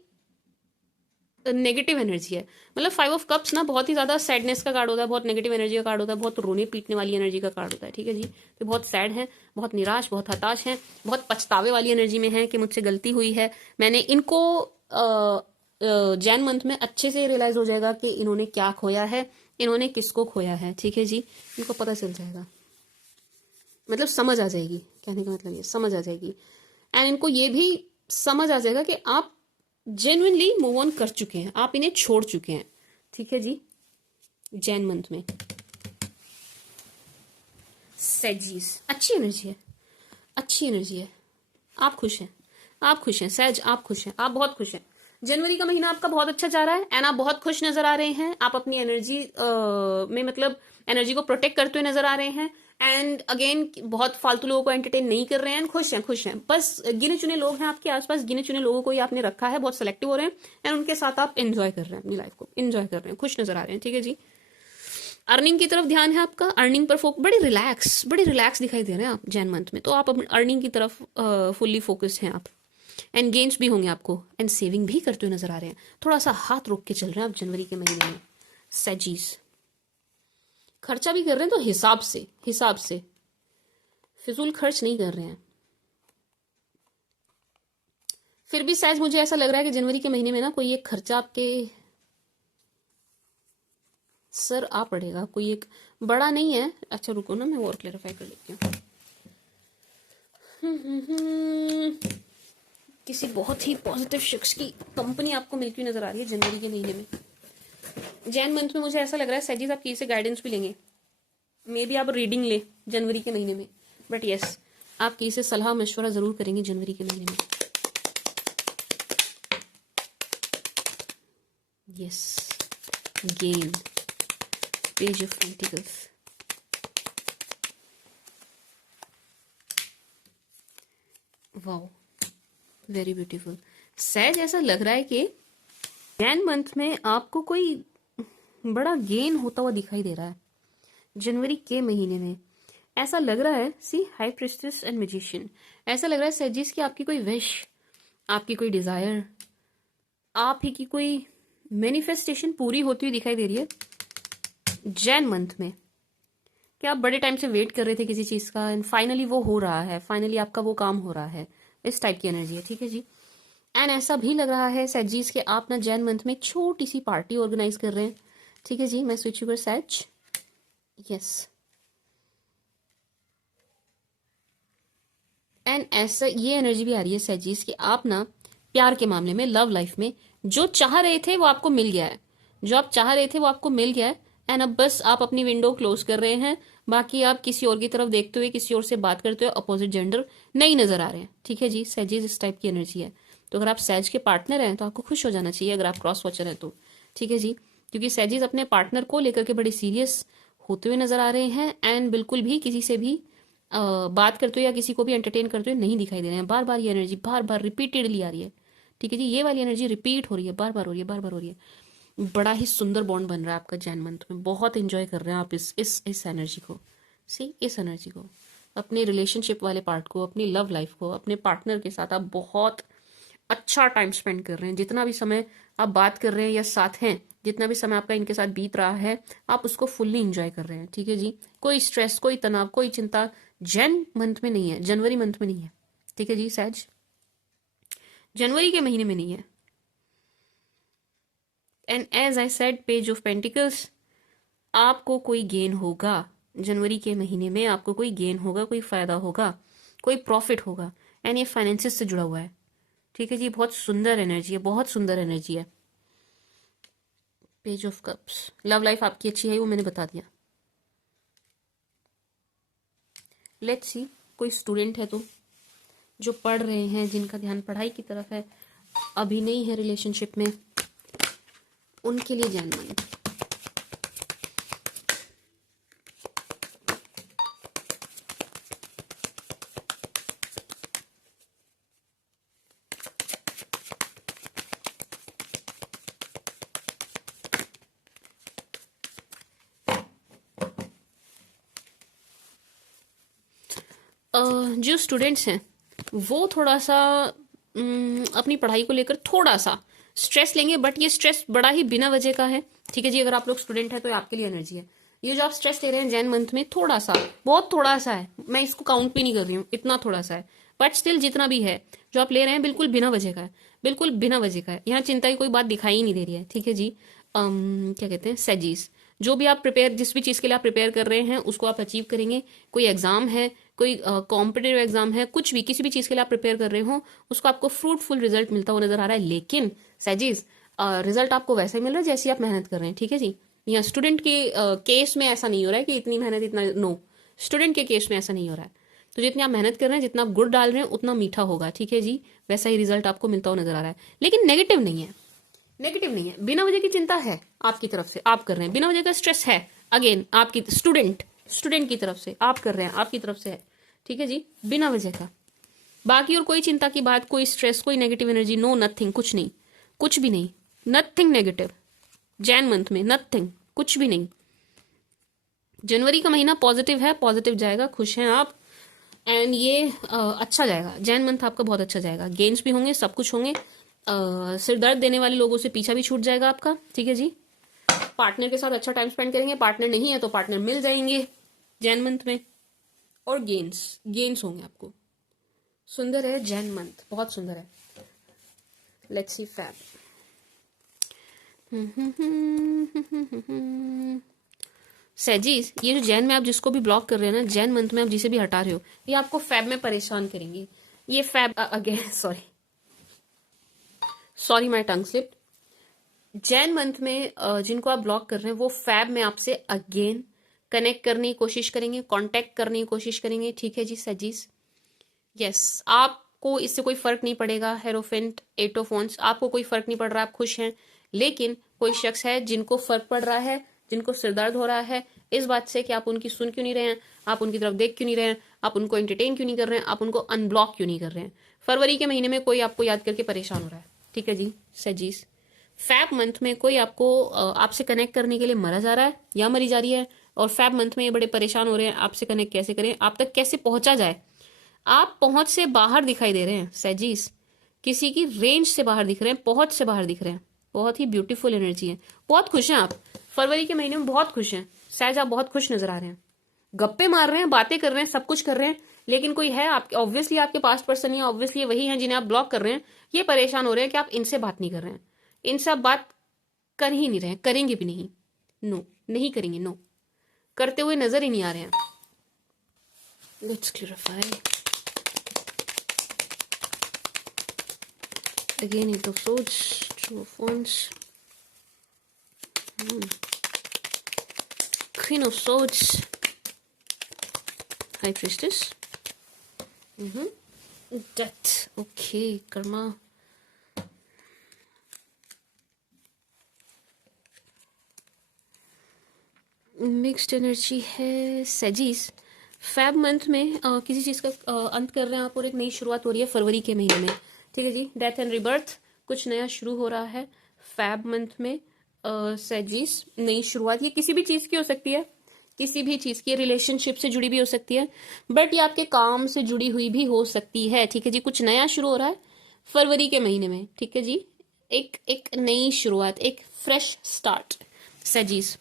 नेगेटिव एनर्जी है। मतलब 5 ऑफ कप्स ना बहुत ही ज्यादा सैडनेस का कार्ड होता है, बहुत नेगेटिव एनर्जी का कार्ड होता है, बहुत रोने पीटने वाली एनर्जी का कार्ड होता है, ठीक है जी। तो बहुत सैड है, बहुत निराश, बहुत हताश है, बहुत पछतावे वाली एनर्जी में है कि मुझसे गलती हुई है। मैंने इनको जैन मंथ में अच्छे से रियलाइज हो जाएगा कि इन्होंने क्या खोया है, इन्होंने किसको खोया है, ठीक है जी। इनको पता चल जाएगा, मतलब समझ आ जाएगी, कहने का मतलब ये समझ आ जाएगी। एंड इनको ये भी समझ आ जाएगा कि आप जेन्युइनली मूव ऑन कर चुके हैं, आप इन्हें छोड़ चुके हैं, ठीक है जी। जैन मंथ में सैजीज, अच्छी एनर्जी है, अच्छी एनर्जी है। आप खुश हैं, आप खुश हैं सैज, आप खुश हैं, आप बहुत खुश हैं। जनवरी का महीना आपका बहुत अच्छा जा रहा है एंड आप बहुत खुश नजर आ रहे हैं। आप अपनी एनर्जी में मतलब एनर्जी को प्रोटेक्ट करते हुए नजर आ रहे हैं एंड अगेन बहुत फालतू लोगों को एंटरटेन नहीं कर रहे हैं, खुश हैं, खुश हैं। बस गिने चुने लोग हैं आपके आसपास, गिने चुने लोगों को ही आपने रखा है, बहुत सेलेक्टिव हो रहे हैं एंड उनके साथ आप एंजॉय कर रहे हैं, अपनी लाइफ को एंजॉय कर रहे हैं, खुश नजर आ रहे हैं, ठीक है जी। अर्निंग की तरफ ध्यान है आपका, अर्निंग पर बड़े रिलैक्स दिखाई दे रहे हैं आप जैन मंथ में, तो आप अपनी अर्निंग की तरफ फुल्ली फोकस्ड हैं आप। एंड गेन्स भी होंगे आपको एंड सेविंग भी करते हुए नजर आ रहे हैं। थोड़ा सा हाथ रोक के चल रहे हैं आप जनवरी के महीने में सैजीज। खर्चा भी कर रहे हैं तो हिसाब से फिजूल खर्च नहीं कर रहे हैं। फिर भी सैज मुझे ऐसा लग रहा है कि जनवरी के महीने में ना कोई एक खर्चा आपके सर आ पड़ेगा, कोई एक बड़ा नहीं है। अच्छा रुको ना, मैं और क्लेरिफाई कर लेती हूँ। किसी बहुत ही पॉजिटिव शख्स की कंपनी आपको मिलती हुई नजर आ रही है जनवरी के महीने में। जैन मंथ में मुझे ऐसा लग रहा है सैजीज आप किसी से गाइडेंस भी लेंगे, मे बी आप रीडिंग ले जनवरी के महीने में, बट यस आप किसी से सलाह मशवरा जरूर करेंगे जनवरी के महीने में। Yes, again, page of pentacles, wow very beautiful. सैज ऐसा लग रहा है कि जैन मंथ में आपको कोई बड़ा गेन होता हुआ दिखाई दे रहा है जनवरी के महीने में। ऐसा लग रहा है, सी हाई प्रिस्टेस एंड मैजिशियन, ऐसा लग रहा है सैजिस की आपकी कोई विश, आपकी कोई डिजायर, आप ही की कोई मैनिफेस्टेशन पूरी होती हुई दिखाई दे रही है जैन मंथ में। कि आप बड़े टाइम से वेट कर रहे थे किसी चीज का एंड फाइनली वो हो रहा है, फाइनली आपका वो काम हो रहा है, इस टाइप की एनर्जी है, ठीक है जी। एंड ऐसा भी लग रहा है सैजीज के आप ना जैन मंथ में एक छोटी सी पार्टी ऑर्गेनाइज कर रहे हैं, ठीक है जी। मैं स्विच शुगर सैज, यस। एंड ऐसा ये एनर्जी भी आ रही है सैजीज कि आप ना प्यार के मामले में, लव लाइफ में जो चाह रहे थे वो आपको मिल गया है, जो आप चाह रहे थे वो आपको मिल गया है। एंड अब बस आप अपनी विंडो क्लोज कर रहे हैं, बाकी आप किसी और की तरफ देखते हुए, किसी और से बात करते हुए अपोजिट जेंडर नहीं नजर आ रहे हैं। ठीक है जी, सैजिस इस टाइप की एनर्जी है। तो अगर आप सैज के पार्टनर हैं तो आपको खुश हो जाना चाहिए, अगर आप क्रॉस वॉचर हैं तो। ठीक है जी, क्योंकि सैजिस अपने पार्टनर को लेकर के बड़े सीरियस होते हुए नजर आ रहे हैं, एंड बिल्कुल भी किसी से भी बात करते हुए या किसी को भी एंटरटेन करते हुए नहीं दिखाई दे रहे हैं। बार बार ये एनर्जी बार बार रिपीटेडली आ रही है। ठीक है जी, ये वाली एनर्जी रिपीट हो रही है, बार बार हो रही है, बार बार हो रही है। बड़ा ही सुंदर बॉन्ड बन रहा है आपका जैन मंथ में, बहुत इंजॉय कर रहे हैं आप इस एनर्जी को। सी इस एनर्जी को, अपने रिलेशनशिप वाले पार्ट को, अपनी लव लाइफ को, अपने पार्टनर के साथ आप बहुत अच्छा टाइम स्पेंड कर रहे हैं। जितना भी समय आप बात कर रहे हैं या साथ हैं, जितना भी समय आपका इनके साथ बीत रहा है, आप उसको फुल्ली इंजॉय कर रहे हैं। ठीक है जी, कोई स्ट्रेस, कोई तनाव, कोई चिंता जैन मंथ में नहीं है, जनवरी मंथ में नहीं है। ठीक है जी सैज, जनवरी के महीने में नहीं है। And as I said, page of pentacles, आपको कोई गेन होगा जनवरी के महीने में, आपको कोई गेन होगा, कोई फायदा होगा, कोई प्रॉफिट होगा, एंड ये फाइनेंसिस से जुड़ा हुआ है। ठीक है जी, बहुत सुंदर एनर्जी है, बहुत सुंदर एनर्जी है। Page of cups, love life आपकी अच्छी है, वो मैंने बता दिया। लेट्स सी, कोई स्टूडेंट है तो, जो पढ़ रहे हैं, जिनका ध्यान पढ़ाई की तरफ है, अभी नहीं है रिलेशनशिप में, उनके लिए जानना है। जो स्टूडेंट्स हैं वो थोड़ा सा अपनी पढ़ाई को लेकर थोड़ा सा स्ट्रेस लेंगे, बट ये स्ट्रेस बड़ा ही बिना वजह का है। ठीक है जी, अगर आप लोग स्टूडेंट हैं तो ये आपके लिए एनर्जी है। ये जो आप स्ट्रेस ले रहे हैं जैन मंथ में, थोड़ा सा, बहुत थोड़ा सा है, मैं इसको काउंट भी नहीं कर रही हूँ, इतना थोड़ा सा है, बट स्टिल जितना भी है जो आप ले रहे हैं बिल्कुल बिना वजह का है, बिल्कुल बिना वजह का है। यहाँ चिंता की कोई बात दिखाई ही नहीं दे रही है। ठीक है जी, क्या कहते हैं, सैजीज, जो भी आप प्रिपेयर, जिस भी चीज़ के लिए आप प्रिपेयर कर रहे हैं उसको आप अचीव करेंगे। कोई एग्जाम है, कोई कॉम्पिटेटिव एग्जाम है, कुछ भी, किसी भी चीज़ के लिए आप प्रिपेयर कर रहे हो, उसको आपको फ्रूटफुल रिजल्ट मिलता हुआ नजर आ रहा है। लेकिन सैजीज, रिजल्ट आपको वैसा ही मिल रहा है जैसे आप मेहनत कर रहे हैं। ठीक है जी, यहाँ स्टूडेंट के केस में ऐसा नहीं हो रहा है कि इतनी मेहनत इतना, नो, स्टूडेंट के केस में ऐसा नहीं हो रहा है। तो जितनी आप मेहनत कर रहे हैं, जितना आप गुड़ डाल रहे हैं, उतना मीठा होगा। ठीक है जी, वैसा ही रिजल्ट आपको मिलता हुआ नजर आ रहा है, लेकिन नेगेटिव नहीं है, नेगेटिव नहीं है। बिना वजह की चिंता है आपकी तरफ से, आप कर रहे हैं, बिना वजह का स्ट्रेस है, अगेन आपकी स्टूडेंट की तरफ से आप कर रहे हैं, आपकी तरफ से है। ठीक है जी, बिना वजह का। बाकी और कोई चिंता की बात, कोई स्ट्रेस, कोई नेगेटिव एनर्जी, नो, नथिंग, कुछ नहीं, कुछ भी नहीं, नथिंग नेगेटिव जैन मंथ में, नथिंग, कुछ भी नहीं। जनवरी का महीना पॉजिटिव है, पॉजिटिव जाएगा, खुश हैं आप, एंड ये अच्छा जाएगा। जैन मंथ आपका बहुत अच्छा जाएगा, गेम्स भी होंगे, सब कुछ होंगे। सिर दर्द देने वाले लोगों से पीछा भी छूट जाएगा आपका। ठीक है जी, पार्टनर के साथ अच्छा टाइम स्पेंड करेंगे, पार्टनर नहीं है तो पार्टनर मिल जाएंगे जैन मंथ में, और गेन्स होंगे आपको। सुंदर है जैन मंथ, बहुत सुंदर है। Let's see fab. सैजीज, ये जो जैन में आप जिसको भी ब्लॉक कर रहे हैं ना, जैन मंथ में आप जिसे भी हटा रहे हो, ये आपको फैब में परेशान करेंगे। ये Feb again, sorry my tongue slip. Jan month में जिनको आप ब्लॉक कर रहे हैं वो फैब में आपसे अगेन कनेक्ट करने की कोशिश करेंगे, कांटेक्ट करने की कोशिश करेंगे। ठीक है जी सजीज, यस, आपको इससे कोई फर्क नहीं पड़ेगा। हेरोफेंट, एटोफोन्स, आपको कोई फर्क नहीं पड़ रहा, आप खुश हैं। लेकिन कोई शख्स है जिनको फर्क पड़ रहा है, जिनको सिरदर्द हो रहा है इस बात से कि आप उनकी सुन क्यों नहीं रहे हैं, आप उनकी तरफ देख क्यों नहीं रहे हैं, आप उनको एंटरटेन क्यों नहीं कर रहे हैं, आप उनको अनब्लॉक क्यों नहीं कर रहे हैं। फरवरी के महीने में कोई आपको याद करके परेशान हो रहा है। ठीक है जी सजीज, फैब मंथ में कोई आपको आपसे कनेक्ट करने के लिए मरा जा रहा है या मरी जा रही है, और फैब मंथ में ये बड़े परेशान हो रहे हैं आपसे कनेक्ट कैसे करें, आप तक कैसे पहुंचा जाए। आप पहुंच से बाहर दिखाई दे रहे हैं सैजीज, किसी की रेंज से बाहर दिख रहे हैं, पहुंच से बाहर दिख रहे हैं। बहुत ही ब्यूटीफुल एनर्जी है, बहुत खुश हैं आप फरवरी के महीने में, बहुत खुश हैं सैज, आप बहुत खुश नजर आ रहे हैं, गप्पे मार रहे हैं, बातें कर रहे हैं, सब कुछ कर रहे हैं। लेकिन कोई है आपके, ऑब्वियसली आपके पास्ट पर्सन ही, ऑब्वियसली वही है जिन्हें आप ब्लॉक कर रहे हैं, ये परेशान हो रहे हैं कि आप इनसे बात नहीं कर रहे हैं, इनसे आप बात कर ही नहीं रहे हैं, करेंगे भी नहीं, नो, नहीं करेंगे, नो, करते हुए नजर ही नहीं आ रहे हैं। Let's clarify again eight of swords, two of wands, queen of swords, high priestess, death, okay, Karma, mixed energy है। सेजिस, फैब मंथ में किसी चीज़ का अंत कर रहे हैं आप और एक नई शुरुआत हो रही है फरवरी के महीने में, ठीक है जी। डेथ एंड रिबर्थ, कुछ नया शुरू हो रहा है फैब मंथ में। सेजिस, नई शुरुआत, ये किसी भी चीज़ की हो सकती है, किसी भी चीज़ की, रिलेशनशिप से जुड़ी भी हो सकती है, बट ये आपके काम से जुड़ी हुई भी हो सकती है, ठीक है जी। कुछ नया शुरू हो रहा है फरवरी के महीने में, ठीक है जी। एक नई शुरुआत, एक फ्रेश स्टार्ट। सेजिस,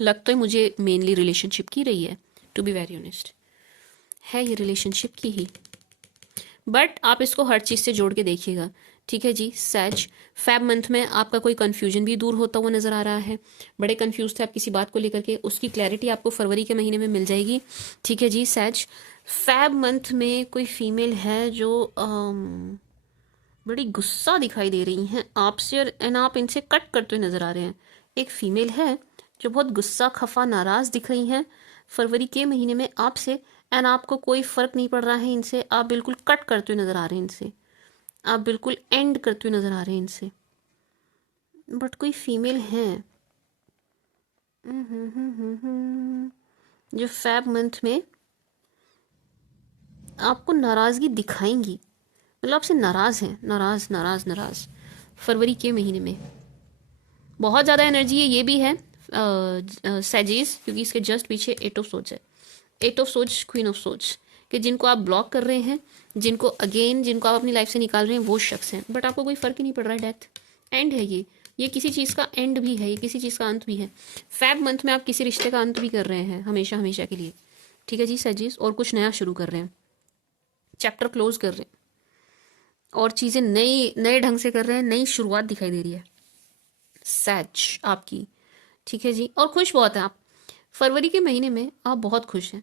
लग तो मुझे मेनली रिलेशनशिप की रही है, टू बी वेरी ऑनेस्ट, है ये रिलेशनशिप की ही, बट आप इसको हर चीज़ से जोड़ के देखिएगा, ठीक है जी। सैज, फैब मंथ में आपका कोई कंफ्यूजन भी दूर होता हुआ नजर आ रहा है, बड़े कंफ्यूज थे आप किसी बात को लेकर के, उसकी क्लैरिटी आपको फरवरी के महीने में मिल जाएगी, ठीक है जी। सैज, फैब मंथ में कोई फीमेल है जो बड़ी गुस्सा दिखाई दे रही हैं आपसे, एंड आप इनसे कट करते हुए नजर आ रहे हैं। एक फीमेल है जो बहुत गुस्सा, खफा, नाराज दिख रही हैं फरवरी के महीने में आपसे, एंड आपको कोई फर्क नहीं पड़ रहा है इनसे, आप बिल्कुल कट करते हुए नजर आ रहे हैं इनसे, आप बिल्कुल एंड करते हुए नजर आ रहे हैं इनसे, बट कोई फीमेल है जो फैब मंथ में आपको नाराजगी दिखाएंगी, मतलब आपसे नाराज हैं, नाराज नाराज नाराज फरवरी के महीने में। बहुत ज़्यादा एनर्जी है, ये भी है सेजिस, क्योंकि इसके जस्ट पीछे एट ऑफ सोच है, एट ऑफ सोच, क्वीन ऑफ सोच, कि जिनको आप ब्लॉक कर रहे हैं, जिनको आप अपनी लाइफ से निकाल रहे हैं, वो शख्स हैं, बट आपको कोई फर्क ही नहीं पड़ रहा है। डेथ, एंड है ये किसी चीज़ का एंड भी है, ये किसी चीज़ का अंत भी है। फैब मंथ में आप किसी रिश्ते का अंत भी कर रहे हैं, हमेशा हमेशा के लिए, ठीक है जी सेजिस, और कुछ नया शुरू कर रहे हैं, चैप्टर क्लोज कर रहे हैं, और चीज़ें नए ढंग से कर रहे हैं, नई शुरुआत दिखाई दे रही है सैज आपकी, ठीक है जी। और खुश बहुत है आप फरवरी के महीने में, आप बहुत खुश हैं।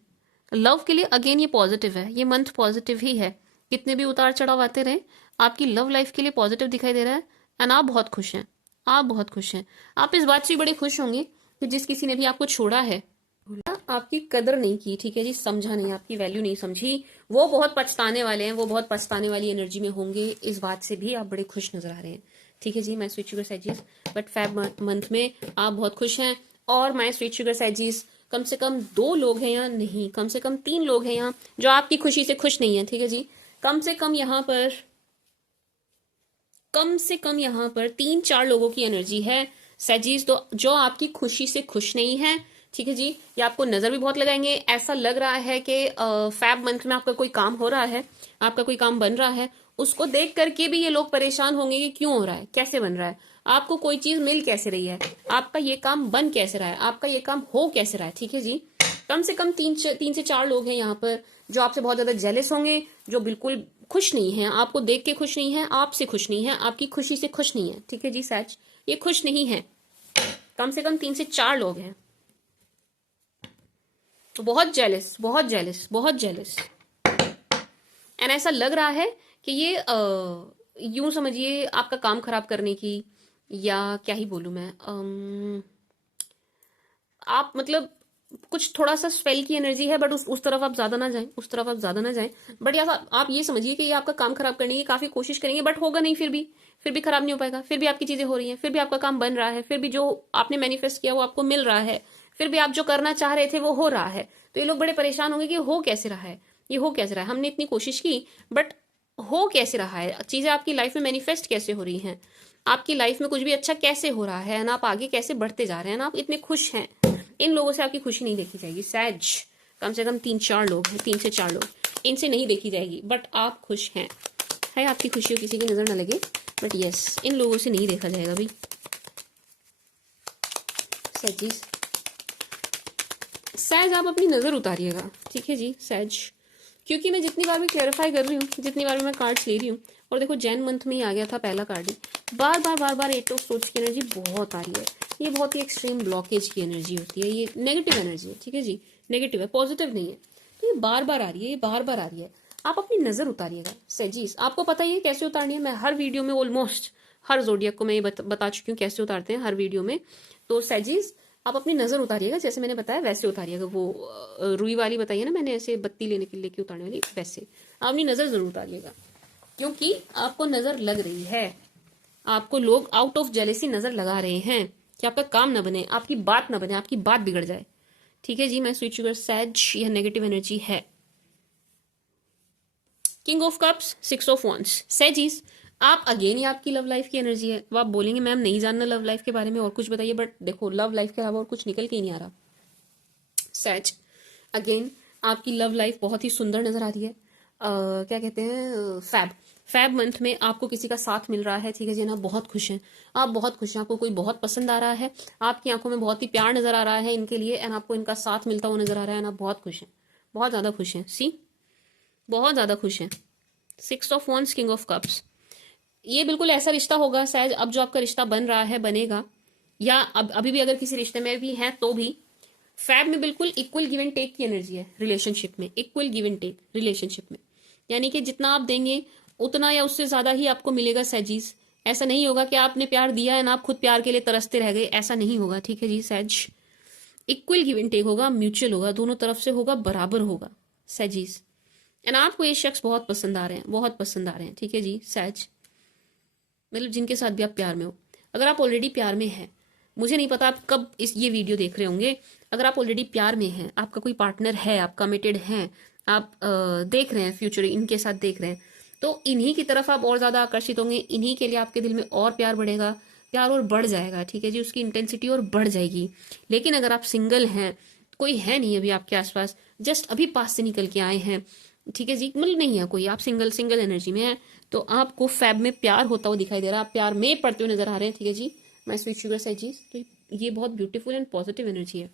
लव के लिए अगेन ये पॉजिटिव है, ये मंथ पॉजिटिव ही है, कितने भी उतार चढ़ाव आते रहे, आपकी लव लाइफ के लिए पॉजिटिव दिखाई दे रहा है, एंड आप बहुत खुश हैं, आप बहुत खुश हैं। आप इस बात से बड़े खुश होंगे कि जिस किसी ने भी आपको छोड़ा है, आपकी कदर नहीं की, ठीक है जी, समझा नहीं, आपकी वैल्यू नहीं समझी, वो बहुत पछताने वाले हैं, वो बहुत पछताने वाली एनर्जी में होंगे, इस बात से भी आप बड़े खुश नजर आ रहे हैं, ठीक है जी। My sweet sugar sagies, but Feb month में आप बहुत खुश हैं, और माय स्वीट शुगर सैजीज, कम से कम 2 लोग हैं यहाँ, नहीं कम से कम 3 लोग हैं यहाँ जो आपकी खुशी से खुश नहीं है, ठीक है जी। कम से कम यहाँ पर 3-4 लोगों की एनर्जी है सैजीज, तो जो आपकी खुशी से खुश नहीं है, ठीक है जी। ये आपको नजर भी बहुत लगाएंगे, ऐसा लग रहा है कि फैब मंथ में आपका कोई काम हो रहा है, आपका कोई काम बन रहा है, उसको देख करके भी ये लोग परेशान होंगे कि क्यों हो रहा है, कैसे बन रहा है, आपको कोई चीज मिल कैसे रही है, आपका ये काम बन कैसे रहा है, आपका ये काम हो कैसे रहा है, ठीक है जी। कम से कम 3 से 4 लोग हैं यहाँ पर जो आपसे बहुत ज्यादा जेलस होंगे, जो बिल्कुल खुश नहीं है, आपको देख के खुश नहीं है, आपसे खुश नहीं है, आपकी खुशी से खुश नहीं है, ठीक है जी सैच, ये खुश नहीं है। कम से कम 3 से 4 लोग हैं, तो बहुत जेलस, बहुत जेलस, बहुत जेलस, एंड ऐसा लग रहा है कि ये यूं समझिए आपका काम खराब करने की, या क्या ही बोलूं मैं, आप मतलब कुछ थोड़ा सा स्पेल की एनर्जी है, बट उस तरफ आप ज्यादा ना जाएं, उस तरफ आप ज्यादा ना जाएं, बट या आप ये समझिए कि ये आपका काम खराब करने की काफी कोशिश करेंगे, बट होगा नहीं, फिर भी खराब नहीं हो पाएगा, फिर भी आपकी चीजें हो रही हैं, फिर भी आपका काम बन रहा है, फिर भी जो आपने मैनिफेस्ट किया वो आपको मिल रहा है, फिर भी आप जो करना चाह रहे थे वो हो रहा है। तो ये लोग बड़े परेशान होंगे कि हो कैसे रहा है, ये हो कैसे रहा है, हमने इतनी कोशिश की बट हो कैसे रहा है, चीजें आपकी लाइफ में मैनिफेस्ट कैसे हो रही हैं, आपकी लाइफ में कुछ भी अच्छा कैसे हो रहा है, ना आप आगे कैसे बढ़ते जा रहे हैं, ना आप इतने खुश हैं। इन लोगों से आपकी खुशी नहीं देखी जाएगी सैज, कम से कम 3-4 लोग हैं, 3 से 4 लोग, इनसे नहीं देखी जाएगी, बट आप खुश हैं, है आपकी खुशी किसी की नजर ना लगे, बट यस इन लोगों से नहीं देखा जाएगा भाई सैजीज। सैज आप अपनी नजर उतारिएगा, ठीक है जी सैज, क्योंकि मैं जितनी बार भी क्लैरिफाई कर रही हूँ, जितनी बार भी मैं कार्ड्स ले रही हूँ, और देखो जैन मंथ में ही आ गया था पहला कार्ड ही, बार बार एट ऑफ सोच की एनर्जी बहुत आ रही है, ये बहुत ही एक्सट्रीम ब्लॉकेज की एनर्जी होती है, ये नेगेटिव एनर्जी है, ठीक है जी, नेगेटिव है, पॉजिटिव नहीं है, तो ये बार बार आ रही है, ये बार बार आ रही है, आप अपनी नजर उतारिएगा सैजीज। आपको पता ही है कैसे उतारनी है, मैं हर वीडियो में ऑलमोस्ट हर जोडियक को मैं ये बता चुकी हूँ कैसे उतारते हैं हर वीडियो में। तो सैजीज आप अपनी नज़र उतारिएगा, जैसे मैंने बताया वैसे उतारिएगा। वो रुई वाली बताई है ना मैंने, ऐसे बत्ती लेने के लिए उतारने वाली, वैसे आप अपनी नज़र जरूर उतारिएगा, क्योंकि आपको नज़र लग रही है, आपको लोग आउट ऑफ जेलेसी नज़र लगा रहे हैं कि आपका काम ना बने, आपकी बात ना बने, आपकी बात बिगड़ जाए। ठीक है जी, मैं स्विच शुगर सैज, यह नेगेटिव एनर्जी है। King of cups, 6 of wands, sagies आप अगेन ही आपकी लव लाइफ की एनर्जी है। वो आप बोलेंगे मैम नहीं जानना लव लाइफ के बारे में, और कुछ बताइए, बट देखो लव लाइफ के अलावा और कुछ निकल के ही नहीं आ रहा। सैज अगेन आपकी लव लाइफ बहुत ही सुंदर नजर आ रही है। क्या कहते हैं, फैब मंथ में आपको किसी का साथ मिल रहा है। ठीक है जी ना, बहुत खुश हैं आप, बहुत खुश हैं, आपको कोई बहुत पसंद आ रहा है, आपकी आंखों में बहुत ही प्यार नजर आ रहा है इनके लिए, एंड आपको इनका साथ मिलता हुआ नजर आ रहा है, एंड आप बहुत खुश हैं, बहुत ज्यादा खुश हैं। सी, बहुत ज्यादा खुश हैं। 6 of wands, king of cups, ये बिल्कुल ऐसा रिश्ता होगा शायद, अब जो आपका रिश्ता बन रहा है, बनेगा, या अब अभी भी अगर किसी रिश्ते में भी है तो भी, फैब में बिल्कुल इक्वल गिव एंड टेक की एनर्जी है रिलेशनशिप में, equal give and take relationship में, यानी कि जितना आप देंगे उतना या उससे ज्यादा ही आपको मिलेगा सैजीज। ऐसा नहीं होगा कि आपने प्यार दिया है ना आप खुद प्यार के लिए तरसते रह गए, ऐसा नहीं होगा। ठीक है जी सैज, इक्वल गिव एंड टेक होगा, म्यूचुअल होगा, दोनों तरफ से होगा, बराबर होगा सैजीज। एंड आपको ये शख्स बहुत पसंद आ रहे हैं, बहुत पसंद आ रहे हैं। ठीक है जी सैज, मतलब जिनके साथ भी आप प्यार में हो, अगर आप ऑलरेडी प्यार में हैं, मुझे नहीं पता आप कब ये वीडियो देख रहे होंगे, अगर आप ऑलरेडी प्यार में हैं, आपका कोई पार्टनर है, आप कमिटेड हैं, आप देख रहे हैं फ्यूचर इनके साथ देख रहे हैं, तो इन्हीं की तरफ आप और ज़्यादा आकर्षित होंगे, इन्हीं के लिए आपके दिल में और प्यार बढ़ेगा, प्यार और बढ़ जाएगा। ठीक है जी, उसकी इंटेंसिटी और बढ़ जाएगी। लेकिन अगर आप सिंगल हैं, कोई है नहीं अभी आपके आसपास, जस्ट अभी पास से निकल के आए हैं, ठीक है जी, मतलब नहीं है कोई, आप सिंगल सिंगल एनर्जी में है, तो आपको फैब में प्यार होता हुआ दिखाई दे रहा है, आप प्यार में पड़ते हुए नजर आ रहे हैं। ठीक है जी, माय स्वीट शुगर सैजीज, तो ये बहुत ब्यूटीफुल एंड पॉजिटिव एनर्जी है।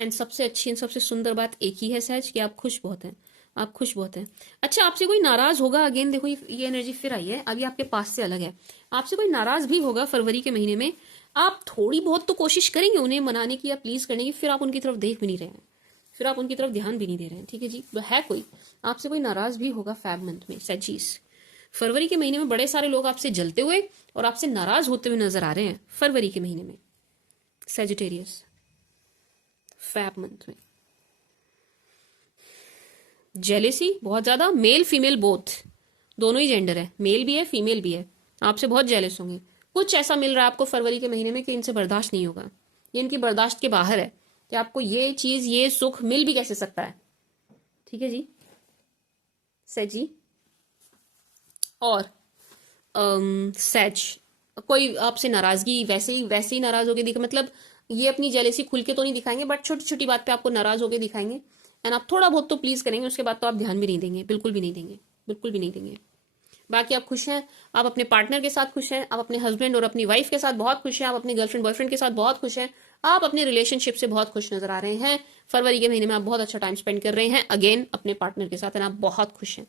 एंड सबसे अच्छी एंड सबसे सुंदर बात एक ही है सैज, कि आप खुश बहुत हैं, आप खुश बहुत हैं। अच्छा, आपसे कोई नाराज होगा, अगेन देखो ये एनर्जी फिर आई है, अभी आपके पास से अलग है, आपसे कोई नाराज भी होगा फरवरी के महीने में, आप थोड़ी बहुत तो कोशिश करेंगे उन्हें मनाने की या प्लीज करने की, फिर आप उनकी तरफ देख भी नहीं रहे हैं, फिर आप उनकी तरफ ध्यान भी नहीं दे रहे हैं। ठीक है जी, है कोई आपसे कोई नाराज भी होगा फैब मंथ में सैजीज। फरवरी के महीने में बड़े सारे लोग आपसे जलते हुए और आपसे नाराज होते हुए नजर आ रहे हैं फरवरी के महीने में सैजिटेरियस, फैब मंथ में। जेलेसी बहुत ज्यादा, मेल फीमेल बोथ, दोनों ही जेंडर है, मेल भी है फीमेल भी है, आपसे बहुत जेलस होंगे। कुछ ऐसा मिल रहा है आपको फरवरी के महीने में कि इनसे बर्दाश्त नहीं होगा, ये इनकी बर्दाश्त के बाहर है कि आपको ये चीज, ये सुख मिल भी कैसे सकता है। ठीक है जी सैजी, और सैज, कोई आपसे नाराजगी वैसे ही नाराज होके दिखा, मतलब ये अपनी जेलेसी खुल के तो नहीं दिखाएंगे, बट छोटी छोटी बात पे आपको नाराज होके दिखाएंगे, एंड आप थोड़ा बहुत तो प्लीज करेंगे, उसके बाद तो आप ध्यान भी नहीं देंगे, बिल्कुल भी नहीं देंगे, बिल्कुल भी नहीं देंगे। बाकी आप खुश हैं, आप अपने पार्टनर के साथ खुश हैं, आप अपने हस्बैंड और अपनी वाइफ के साथ बहुत खुश हैं, आप अपने गर्लफ्रेंड बॉयफ्रेंड के साथ बहुत खुश हैं, आप अपने रिलेशनशिप से बहुत खुश नजर आ रहे हैं। फरवरी के महीने में आप बहुत अच्छा टाइम स्पेंड कर रहे हैं अगेन अपने पार्टनर के साथ, एंड आप बहुत खुश हैं,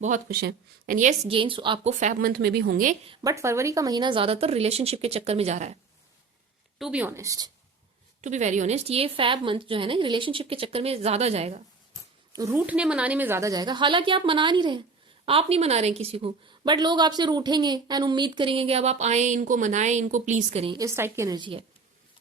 बहुत खुश हैं। एंड यस, गेन्स आपको फैब मंथ में भी होंगे, बट फरवरी का महीना ज्यादातर रिलेशनशिप के चक्कर में जा रहा है। To be honest, to be very honest, ये फैब मंथ जो है ना रिलेशनशिप के चक्कर में ज्यादा जाएगा, रूठने मनाने में ज्यादा जाएगा। हालांकि आप मना नहीं रहे, आप नहीं मना रहे हैं किसी को, बट लोग आपसे रूठेंगे एंड उम्मीद करेंगे कि अब आप आए, इनको मनाएं, इनको प्लीज करें, इस टाइप की एनर्जी है।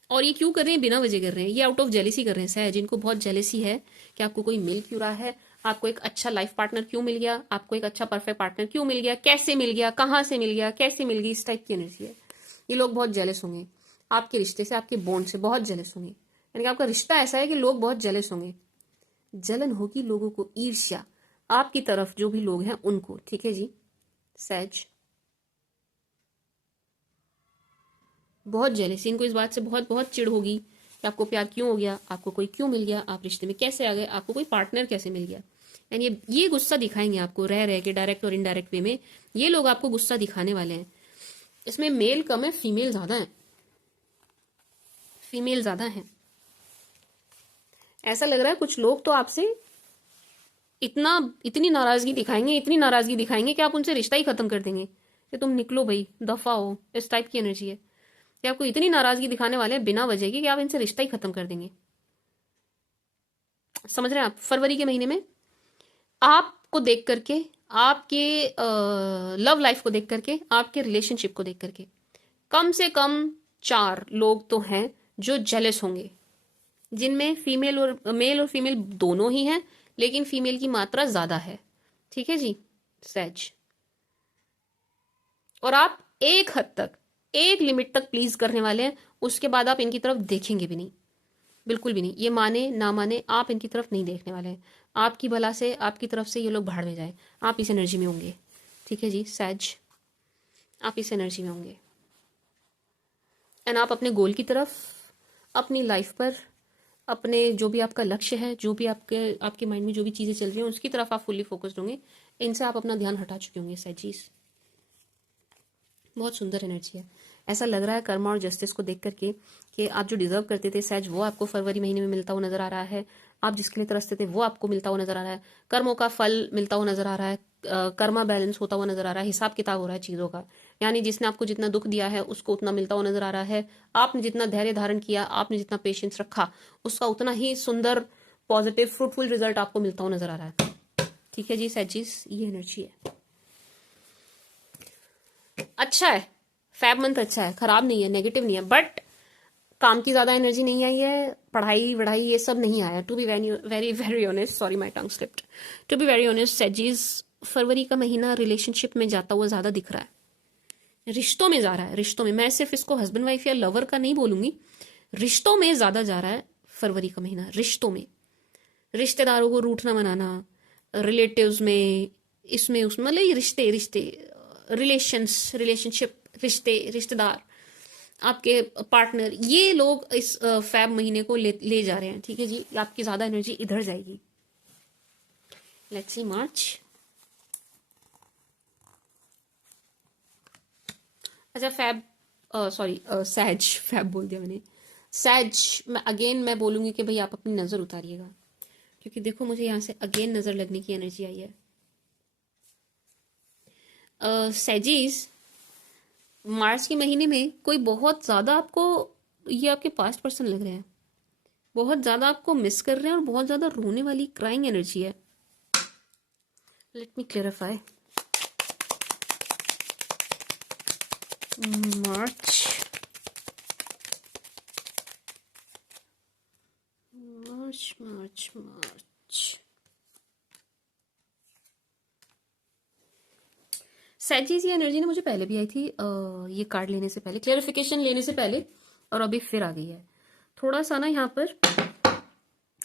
और ये क्यों कर रहे हैं, बिना वजह कर रहे हैं, ये आउट ऑफ जेलेसी कर रहे हैं सहज, इनको बहुत जेलेसी है कि आपको कोई मिल क्यों रहा है, आपको एक अच्छा लाइफ पार्टनर क्यों मिल गया, आपको एक अच्छा परफेक्ट पार्टनर क्यों मिल गया, कैसे मिल गया, कहाँ से मिल गया, कैसे मिल गई, इस टाइप की एनर्जी है। ये लोग बहुत जेलस होंगे आपके रिश्ते से, आपके बॉन्ड से बहुत जेलस होंगे, यानी कि आपका रिश्ता ऐसा है कि लोग बहुत जेलस होंगे, जलन होगी लोगों को, ईर्ष्या आपकी तरफ जो भी लोग हैं उनको। ठीक है जी सैज, बहुत जेलसी, इनको इस बात से बहुत बहुत चिढ़ होगी कि आपको प्यार क्यों हो गया, आपको कोई क्यों मिल गया, आप रिश्ते में कैसे आ गए, आपको कोई पार्टनर कैसे मिल गया, एंड ये गुस्सा दिखाएंगे आपको रह रह के, डायरेक्ट और इनडायरेक्ट वे में ये लोग आपको गुस्सा दिखाने वाले हैं। इसमें मेल कम है, फीमेल ज्यादा है, फीमेल ज्यादा है। ऐसा लग रहा है कुछ लोग तो आपसे इतनी नाराजगी दिखाएंगे, इतनी नाराजगी दिखाएंगे कि आप उनसे रिश्ता ही खत्म कर देंगे कि तुम निकलो भाई, दफा हो, इस टाइप की एनर्जी है कि आपको इतनी नाराजगी दिखाने वाले हैं बिना वजह की कि आप इनसे रिश्ता ही खत्म कर देंगे। समझ रहे हैं आप, फरवरी के महीने में आपको देख करके, आपके लव लाइफ को देख करके, आपके रिलेशनशिप को देख करके कम से कम 4 लोग तो हैं जो जेलस होंगे, जिनमें फीमेल और मेल और फीमेल दोनों ही हैं, लेकिन फीमेल की मात्रा ज्यादा है। ठीक है जी सैज। और आप एक हद तक, एक लिमिट तक प्लीज करने वाले हैं, उसके बाद आप इनकी तरफ देखेंगे भी नहीं, बिल्कुल भी नहीं। ये माने ना माने, आप इनकी तरफ नहीं देखने वाले हैं। आपकी भला से, आपकी तरफ से ये लोग भाड़ में जाए, आप इस एनर्जी में होंगे। ठीक है जी सैज, आप इस एनर्जी में होंगे। एंड आप अपने गोल की तरफ, अपनी लाइफ पर, अपने जो भी आपका लक्ष्य है, जो भी आपके आपके माइंड में जो भी चीज़ें चल रही हैं, उसकी तरफ आप फुल्ली फोकस्ड होंगे। इनसे आप अपना ध्यान हटा चुके होंगे सैजीज। बहुत सुंदर एनर्जी है। ऐसा लग रहा है कर्मा और जस्टिस को देख करके कि आप जो डिजर्व करते थे सैज, वो आपको फरवरी महीने में मिलता हुआ नजर आ रहा है। आप जिसके लिए तरसते थे वो आपको मिलता हुआ नजर आ रहा है। कर्मों का फल मिलता हुआ नजर आ रहा है। कर्मा बैलेंस होता हुआ नजर आ रहा है। हिसाब किताब हो रहा है चीज़ों का, यानी जिसने आपको जितना दुख दिया है उसको उतना मिलता हुआ नजर आ रहा है। आपने जितना धैर्य धारण किया, आपने जितना पेशेंस रखा, उसका उतना ही सुंदर पॉजिटिव फ्रूटफुल रिजल्ट आपको मिलता हुआ नजर आ रहा है। ठीक है जी सैजीज, ये एनर्जी है। अच्छा है, फैब मंथ अच्छा है, खराब नहीं है, नेगेटिव नहीं है, बट काम की ज्यादा एनर्जी नहीं आई है, पढ़ाई वढ़ाई ये सब नहीं आया। To be very very very honest, sorry my tongue slipped, to be very honest sagies, फरवरी का महीना रिलेशनशिप में जाता हुआ ज्यादा दिख रहा है, रिश्तों में जा रहा है। रिश्तों में, मैं सिर्फ इसको हस्बैंड वाइफ या लवर का नहीं बोलूंगी, रिश्तों में ज्यादा जा रहा है फरवरी का महीना। रिश्तों में, रिश्तेदारों को रूठना मनाना, रिलेटिव्स में, इसमें उसमें, मतलब ये रिश्ते रिश्ते, रिलेशनशिप, रिश्ते, रिश्तेदार, आपके पार्टनर, ये लोग इस फैब महीने को ले जा रहे हैं। ठीक है जी, आपकी ज्यादा एनर्जी इधर जाएगी। लेट्स सी मार्च। अच्छा फैब, सॉरी सैज, फैब बोल दिया मैंने, सैज। मैं अगेन मैं बोलूंगी कि भाई आप अपनी नजर उतारिएगा, क्योंकि देखो मुझे यहाँ से अगेन नजर लगने की एनर्जी आई है। सैजीज, मार्च के महीने में कोई बहुत ज्यादा आपको, ये आपके पास्ट पर्सन लग रहे हैं, बहुत ज्यादा आपको मिस कर रहे हैं और बहुत ज्यादा रोने वाली क्राइंग एनर्जी है। Let me clarify. March, March March March, sagies, ये एनर्जी ना मुझे पहले भी आई थी, ये कार्ड लेने से पहले, क्लेरिफिकेशन लेने से पहले, और अभी फिर आ गई है। थोड़ा सा ना यहाँ पर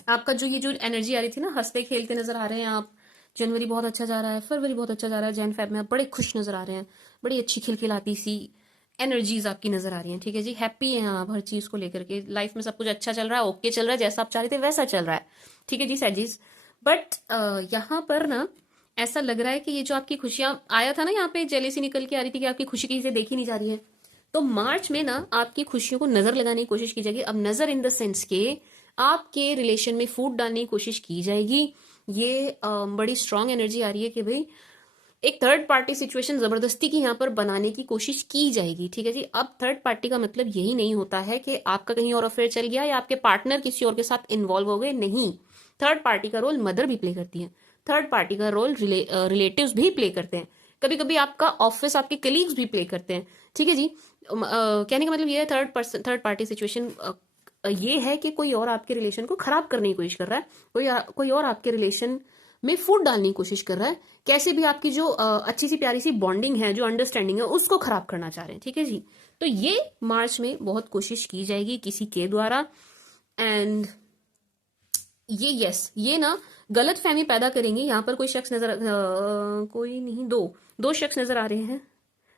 आपका जो ये जो एनर्जी आ रही थी ना, हंसते खेलते नजर आ रहे हैं आप, जनवरी बहुत अच्छा जा रहा है, फरवरी बहुत अच्छा जा रहा है, जैन फेब में आप बड़े खुश नजर आ रहे हैं, बड़ी अच्छी खिलखिलाती सी एनर्जीज आपकी नजर आ रही हैं। ठीक है जी, हैप्पी हैं आप हर चीज को लेकर के, लाइफ में सब कुछ अच्छा चल रहा है, ओके चल रहा है, जैसा आप चाह रहे थे वैसा चल रहा है। ठीक है जी सैजीज, बट यहाँ पर ना ऐसा लग रहा है कि ये जो आपकी खुशियां आया था ना, यहाँ पे जेलेसी निकल के आ रही थी कि आपकी खुशी किसी से देखी नहीं जा रही है, तो मार्च में ना आपकी खुशियों को नजर लगाने की कोशिश की जाएगी। अब नजर इन द सेंस के आपके रिलेशन में फूट डालने की कोशिश की जाएगी। ये बड़ी स्ट्रांग एनर्जी आ रही है कि भाई एक थर्ड पार्टी सिचुएशन जबरदस्ती की यहाँ पर बनाने की कोशिश की जाएगी। ठीक है जी, अब थर्ड पार्टी का मतलब यही नहीं होता है कि आपका कहीं और अफेयर चल गया या आपके पार्टनर किसी और के साथ इन्वॉल्व हो गए, नहीं। थर्ड पार्टी का रोल मदर भी प्ले करती है, थर्ड पार्टी का रोल रिलेटिव्स भी प्ले करते हैं, कभी कभी आपका ऑफिस, आपके कलीग्स भी प्ले करते हैं। ठीक है जी, कहने का मतलब ये है थर्ड पार्टी सिचुएशन ये है कि कोई और आपके रिलेशन को खराब करने की कोशिश कर रहा है, कोई और आपके रिलेशन में फूट डालने की कोशिश कर रहा है, कैसे भी आपकी जो अच्छी सी प्यारी सी बॉन्डिंग है, जो अंडरस्टैंडिंग है, उसको खराब करना चाह रहे हैं। ठीक है जी, तो ये मार्च में बहुत कोशिश की जाएगी किसी के द्वारा। एंड ये यस, ये ना गलत फहमी पैदा करेंगे। यहाँ पर कोई शख्स नजर कोई नहीं, दो शख्स नजर आ रहे हैं।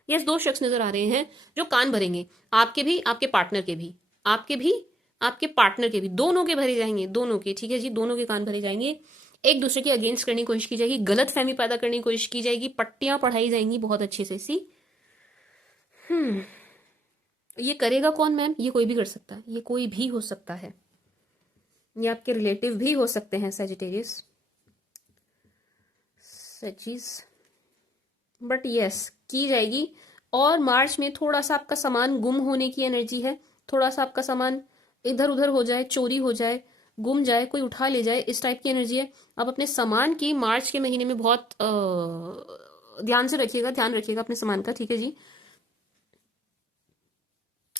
यस, दो शख्स नजर आ रहे हैं जो कान भरेंगे, आपके भी, आपके पार्टनर के भी, आपके भी, आपके पार्टनर के भी, दोनों के भरे जाएंगे, दोनों के। ठीक है जी, दोनों के कान भरे जाएंगे, एक दूसरे के अगेंस्ट करने की कोशिश की जाएगी, गलत फहमी पैदा करने की कोशिश की जाएगी, पट्टियां पढ़ाई जाएंगी बहुत अच्छे से सी। ये करेगा कौन मैम? ये कोई भी कर सकता है, ये कोई भी हो सकता है, ये आपके रिलेटिव भी हो सकते हैं सैजिटेरियस, सैजिस, बट यस की जाएगी। और मार्च में थोड़ा सा आपका सामान गुम होने की एनर्जी है, थोड़ा सा आपका सामान इधर उधर हो जाए, चोरी हो जाए, गुम जाए, कोई उठा ले जाए, इस टाइप की एनर्जी है। आप अपने सामान की मार्च के महीने में बहुत ध्यान से रखिएगा, ध्यान रखिएगा अपने सामान का। ठीक है जी,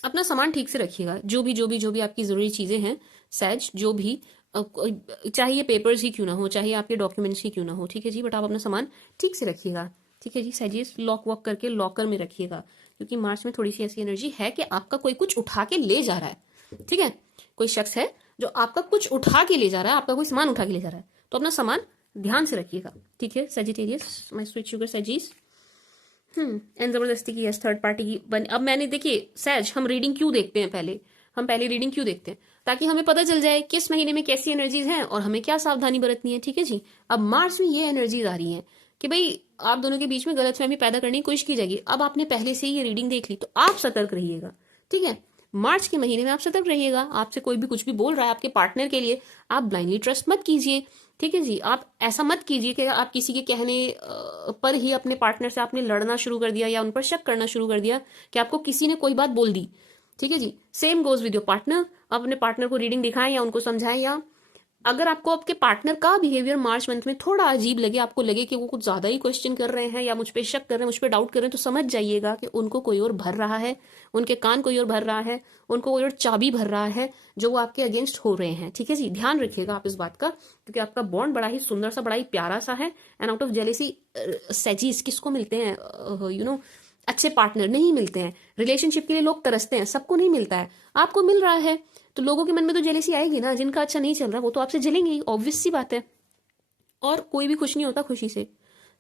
अपना सामान ठीक से रखिएगा, जो भी आपकी ज़रूरी चीज़ें हैं सैज, जो भी चाहे ये पेपर्स ही क्यों ना हो, चाहे आपके डॉक्यूमेंट्स ही क्यों ना हो, ठीक है जी, बट आप अपना सामान ठीक से रखिएगा, ठीक है जी सैजिस। लॉक वॉक करके लॉकर में रखिएगा, क्योंकि मार्च में थोड़ी सी ऐसी एनर्जी है कि आपका कोई कुछ उठा के ले जा रहा है, ठीक है। कोई शख्स है जो आपका कुछ उठा के ले जा रहा है, आपका कोई सामान उठा के ले जा रहा है, तो अपना सामान ध्यान से रखिएगा, ठीक है Sagittarius, my sweet sugar sagies. And जबरदस्ती की यस थर्ड पार्टी की बन। अब मैंने देखिए सैज, हम रीडिंग क्यों देखते हैं, हम पहले रीडिंग क्यों देखते हैं, ताकि हमें पता चल जाए किस महीने में कैसी एनर्जीज हैं और हमें क्या सावधानी बरतनी है, ठीक है जी। अब मार्च में ये एनर्जीज आ रही हैं कि भाई आप दोनों के बीच में गलतफहमी पैदा करने की कोशिश की जाएगी। अब आपने पहले से ही ये रीडिंग देख ली तो आप सतर्क रहिएगा, ठीक है। मार्च के महीने में आप सतर्क रहिएगा, आपसे कोई भी कुछ भी बोल रहा है आपके पार्टनर के लिए, आप ब्लाइंडली ट्रस्ट मत कीजिए, ठीक है जी। आप ऐसा मत कीजिए कि आप किसी के कहने पर ही अपने पार्टनर से आपने लड़ना शुरू कर दिया या उन पर शक करना शुरू कर दिया कि आपको किसी ने कोई बात बोल दी, ठीक है जी। Same goes with your partner, आप अपने पार्टनर को रीडिंग दिखाएं या उनको समझाएं, या अगर आपको आपके पार्टनर का बिहेवियर मार्च मंथ में थोड़ा अजीब लगे, आपको लगे कि वो कुछ ज्यादा ही क्वेश्चन कर रहे हैं या मुझ पे शक कर रहे हैं, मुझ पे डाउट कर रहे हैं, तो समझ जाइएगा कि उनको कोई और भर रहा है, उनके कान कोई और भर रहा है, उनको कोई और चाबी भर रहा है जो वो आपके अगेंस्ट हो रहे हैं, ठीक है जी। ध्यान रखिएगा आप इस बात का, क्योंकि आपका बॉन्ड बड़ा ही सुंदर सा, बड़ा ही प्यारा सा है। एंड आउट ऑफ जेलेसी सेजीज किसको मिलते हैं, अच्छे पार्टनर नहीं मिलते हैं। रिलेशनशिप के लिए लोग तरसते हैं, सबको नहीं मिलता है, आपको मिल रहा है तो लोगों के मन में तो जेलेसी आएगी ना। जिनका अच्छा नहीं चल रहा वो तो आपसे जलेंगे ही, ऑब्वियस सी बात है। और कोई भी खुश नहीं होता खुशी से,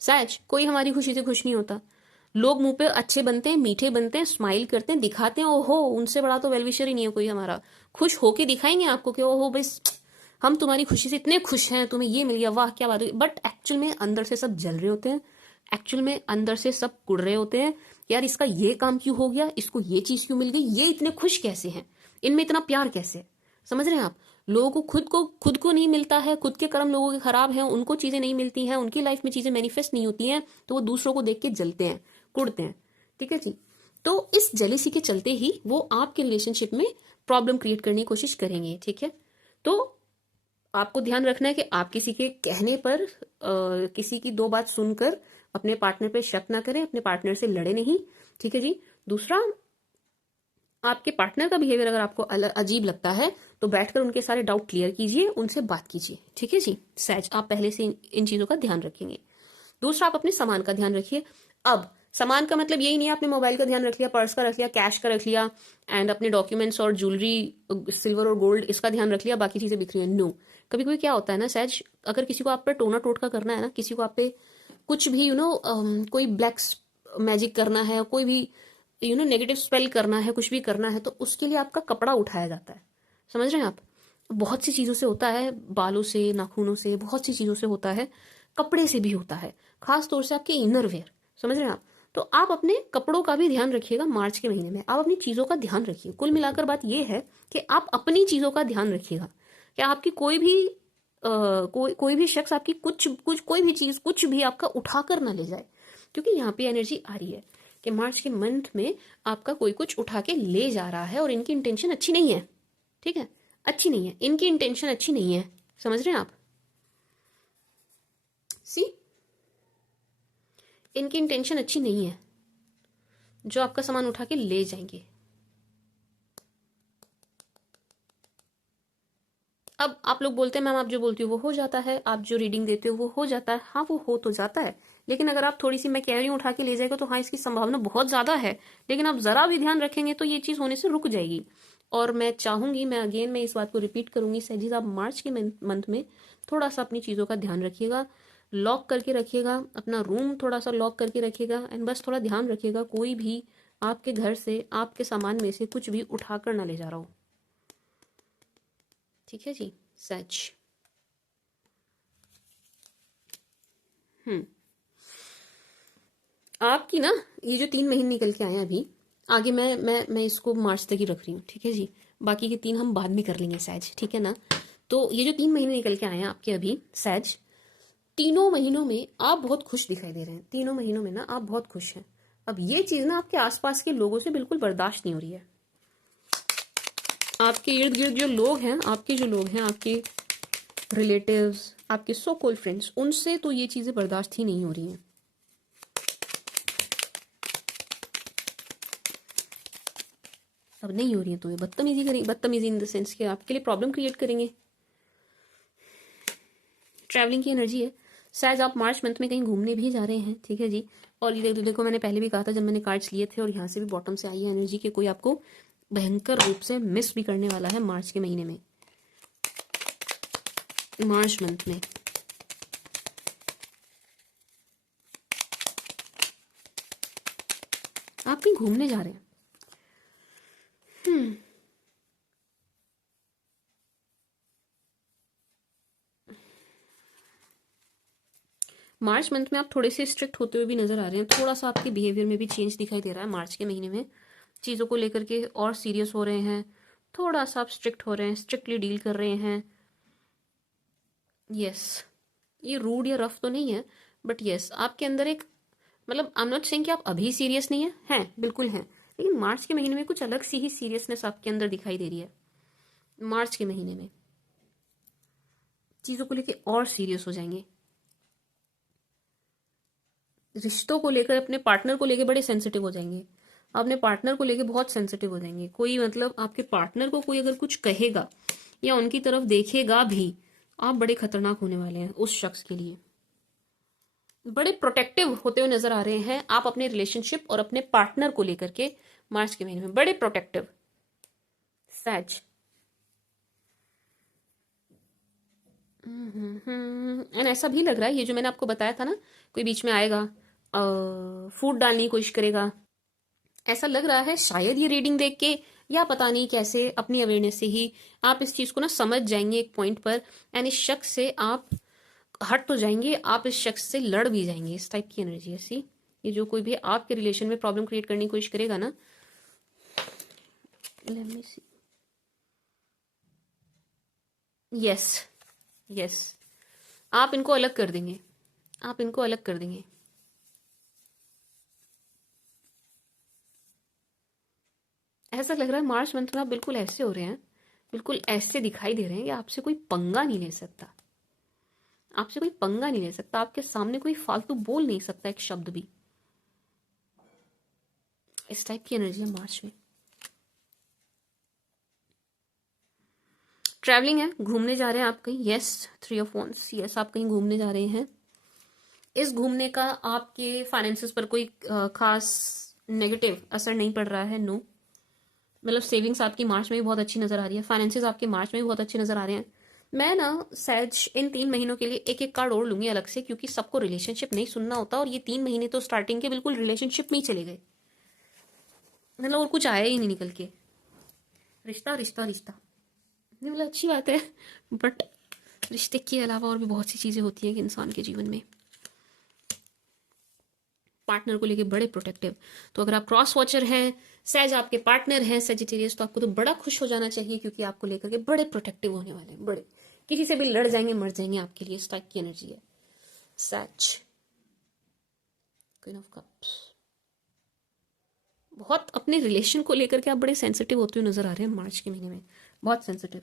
सच कोई हमारी खुशी से खुश नहीं होता। लोग मुंह पे अच्छे बनते हैं, मीठे बनते हैं, स्माइल करते हैं, दिखाते हैं, ओहो उनसे बड़ा तो वेलविशर ही नहीं है कोई हमारा। खुश होके दिखाएंगे आपको कि ओहो भाई हम तुम्हारी खुशी से इतने खुश हैं, तुम्हें ये मिल गया, वाह क्या बात हुई। बट एक्चुअल में अंदर से सब जल रहे होते हैं, एक्चुअल में अंदर से सब कुड़ रहे होते हैं, यार इसका ये काम क्यों हो गया, इसको ये चीज क्यों मिल गई, ये इतने खुश कैसे हैं, इनमें इतना प्यार कैसे है। समझ रहे हैं आप। लोगों को खुद को नहीं मिलता है, खुद के कर्म लोगों के खराब हैं, उनको चीजें नहीं मिलती हैं, उनकी लाइफ में चीजें मैनिफेस्ट नहीं होती हैं, तो वो दूसरों को देख के जलते हैं, कुड़ते हैं, ठीक है जी। तो इस जेलेसी के चलते ही वो आपके रिलेशनशिप में प्रॉब्लम क्रिएट करने की कोशिश करेंगे, ठीक है। तो आपको ध्यान रखना है कि आप किसी के कहने पर किसी की दो बात सुनकर अपने पार्टनर पे शक ना करें, अपने पार्टनर से लड़े नहीं, ठीक है जी। दूसरा, आपके पार्टनर का बिहेवियर अगर आपको अजीब लगता है तो बैठकर उनके सारे डाउट क्लियर कीजिए, उनसे बात कीजिए, ठीक है जी। सहज आप पहले से इन चीजों का ध्यान रखेंगे। दूसरा, आप अपने सामान का ध्यान रखिए। अब सामान का मतलब यही नहीं है आपने मोबाइल का ध्यान रख लिया, पर्स का रख लिया, कैश का रख लिया, एंड अपने डॉक्यूमेंट्स और ज्वेलरी, सिल्वर और गोल्ड इसका ध्यान रख लिया, बाकी चीजें बिखरी हैं, नो। कभी कभी क्या होता है ना सहज, अगर किसी को आप पर टोना टोटका करना है ना, किसी को आप पे कुछ भी कोई ब्लैक मैजिक करना है, कोई भी नेगेटिव स्पेल करना है, कुछ भी करना है, तो उसके लिए आपका कपड़ा उठाया जाता है। समझ रहे हैं आप। बहुत सी चीजों से होता है, बालों से, नाखूनों से, बहुत सी चीजों से होता है, कपड़े से भी होता है, खास तौर से आपके इनर वेयर। समझ रहे हैं आप। तो आप अपने कपड़ों का भी ध्यान रखिएगा मार्च के महीने में, आप अपनी चीजों का ध्यान रखिए। कुल मिलाकर बात यह है कि आप अपनी चीजों का ध्यान रखिएगा, कि आपकी कोई भी कोई भी शख्स आपकी कुछ कुछ कोई भी चीज कुछ भी आपका उठाकर ना ले जाए, क्योंकि यहाँ पे एनर्जी आ रही है कि मार्च के मंथ में आपका कोई कुछ उठा के ले जा रहा है और इनकी इंटेंशन अच्छी नहीं है, ठीक है, अच्छी नहीं है, इनकी इंटेंशन अच्छी नहीं है। समझ रहे हैं आप। सी, इनकी इंटेंशन अच्छी नहीं है जो आपका सामान उठा के ले जाएंगे। अब आप लोग बोलते हैं मैम आप जो बोलती हो वो हो जाता है, आप जो रीडिंग देते हो वो हो जाता है। हाँ वो हो तो जाता है, लेकिन अगर आप थोड़ी सी मैं कह रही हूँ उठा के ले जाएगा तो हाँ इसकी संभावना बहुत ज्यादा है, लेकिन आप जरा भी ध्यान रखेंगे तो ये चीज होने से रुक जाएगी। और मैं चाहूंगी, मैं इस बात को रिपीट करूंगी सहजीज, आप मार्च के मंथ में थोड़ा सा अपनी चीजों का ध्यान रखिएगा, लॉक करके रखिएगा, अपना रूम थोड़ा सा लॉक करके रखिएगा, एंड बस थोड़ा ध्यान रखिएगा कोई भी आपके घर से आपके सामान में से कुछ भी उठाकर ना ले जा रहा हो, ठीक है जी। सच आपकी ना ये जो 3 महीने निकल के आए हैं अभी, आगे मैं इसको मार्च तक ही रख रही हूँ, ठीक है जी। बाकी के 3 हम बाद में कर लेंगे सहज, ठीक है ना। तो ये जो 3 महीने निकल के आए हैं आपके अभी सहज, तीनों महीनों में आप बहुत खुश दिखाई दे रहे हैं, तीनों महीनों में ना आप बहुत खुश हैं। अब ये चीज ना आपके आसपास के लोगों से बिल्कुल बर्दाश्त नहीं हो रही है। आपके इर्द गिर्द जो लोग हैं, आपके रिलेटिव्स, आपके सो कॉल्ड फ्रेंड्स, उनसे तो ये चीजें बर्दाश्त ही नहीं हो रही हैं। अब नहीं हो रही है तो ये बदतमीजी करेंगे, बदतमीजी इन द सेंस कि आपके लिए प्रॉब्लम क्रिएट करेंगे। ट्रैवलिंग की एनर्जी है। शायद आप मार्च मंथ में कहीं घूमने भी जा रहे हैं, ठीक है जी। और ये देखो मैंने पहले भी कहा था जब मैंने कार्ड्स लिए थे, और यहाँ से भी बॉटम से आई है एनर्जी कि कोई आपको भयंकर रूप से मिस भी करने वाला है मार्च के महीने में, मार्च मंथ में। आप कहीं घूमने जा रहे हैं। मार्च मंथ में आप थोड़े से स्ट्रिक्ट होते हुए भी नजर आ रहे हैं। थोड़ा सा आपके बिहेवियर में भी चेंज दिखाई दे रहा है मार्च के महीने में। चीज़ों को लेकर के और सीरियस हो रहे हैं, थोड़ा सा आप स्ट्रिक्ट हो रहे हैं, स्ट्रिक्टली डील कर रहे हैं। यस, ये रूड या रफ तो नहीं है, बट यस आपके अंदर एक, मतलब आई एम नॉट सेइंग कि आप अभी सीरियस नहीं हैं, बिल्कुल हैं, लेकिन मार्च के महीने में कुछ अलग सी ही सीरियसनेस आपके अंदर दिखाई दे रही है। मार्च के महीने में चीज़ों को लेके और सीरियस हो जाएंगे। रिश्तों को लेकर, अपने पार्टनर को लेकर बड़े सेंसिटिव हो जाएंगे। अपने पार्टनर को लेकर बहुत सेंसिटिव हो जाएंगे। कोई मतलब आपके पार्टनर को कोई अगर कुछ कहेगा या उनकी तरफ देखेगा भी, आप बड़े खतरनाक होने वाले हैं उस शख्स के लिए। बड़े प्रोटेक्टिव होते हुए नजर आ रहे हैं आप अपने रिलेशनशिप और अपने पार्टनर को लेकर के मार्च के महीने में, बड़े प्रोटेक्टिव। सैज एंड ऐसा भी लग रहा है, ये जो मैंने आपको बताया था ना, कोई बीच में आएगा, फूड डालने की कोशिश करेगा, ऐसा लग रहा है शायद ये रीडिंग देख के, या पता नहीं कैसे अपनी अवेयरनेस से ही आप इस चीज को ना समझ जाएंगे एक पॉइंट पर, एंड इस शख्स से आप हट तो जाएंगे, आप इस शख्स से लड़ भी जाएंगे। इस टाइप की एनर्जी ऐसी, ये जो कोई भी आपके रिलेशन में प्रॉब्लम क्रिएट करने की कोशिश करेगा ना, लेट मी सी, यस यस, आप इनको अलग कर देंगे, आप इनको अलग कर देंगे। ऐसा लग रहा है मार्च मंथ में आप बिल्कुल ऐसे हो रहे हैं, बिल्कुल ऐसे दिखाई दे रहे हैं कि आपसे कोई पंगा नहीं ले सकता, आपसे कोई पंगा नहीं ले सकता, आपके सामने कोई फालतू बोल नहीं सकता एक शब्द भी। इस टाइप की एनर्जी है मार्च में। ट्रैवलिंग है, घूमने जा रहे हैं आप कहीं, यस, 3 ऑफ वांड्स, यस आप कहीं घूमने जा रहे हैं। इस घूमने का आपके फाइनेंसेस पर कोई खास नेगेटिव असर नहीं पड़ रहा है, नो। मतलब सेविंग्स आपकी मार्च में भी बहुत अच्छी नजर आ रही है, फाइनेंसेस आपके मार्च में भी बहुत अच्छे नजर आ रहे हैं। मैं ना सहज इन 3 महीनों के लिए एक एक कार्ड और लूंगी अलग से, क्योंकि सबको रिलेशनशिप नहीं सुनना होता, और ये 3 महीने तो स्टार्टिंग के बिल्कुल रिलेशनशिप में ही चले गए, मतलब और कुछ आया ही नहीं निकल के, रिश्ता रिश्ता रिश्ता। नहीं मतलब अच्छी बात है, बट रिश्ते के अलावा और भी बहुत सी चीजें होती हैं कि इंसान के जीवन में। पार्टनर को लेके बड़े प्रोटेक्टिव, तो अगर आप क्रॉस वॉचर हैं, सहज आपके पार्टनर हैं सेजिटेरियस, तो आपको तो बड़ा खुश हो जाना चाहिए, क्योंकि आपको लेकर के बड़े प्रोटेक्टिव होने वाले हैं, बड़े, किसी से भी लड़ जाएंगे, मर जाएंगे आपके लिए, इस टाइप की एनर्जी है। सहज क्वीन ऑफ कप्स, बहुत अपने रिलेशन को लेकर के आप बड़े सेंसिटिव होते हुए नजर आ रहे हैं मार्च के महीने में, बहुत सेंसिटिव,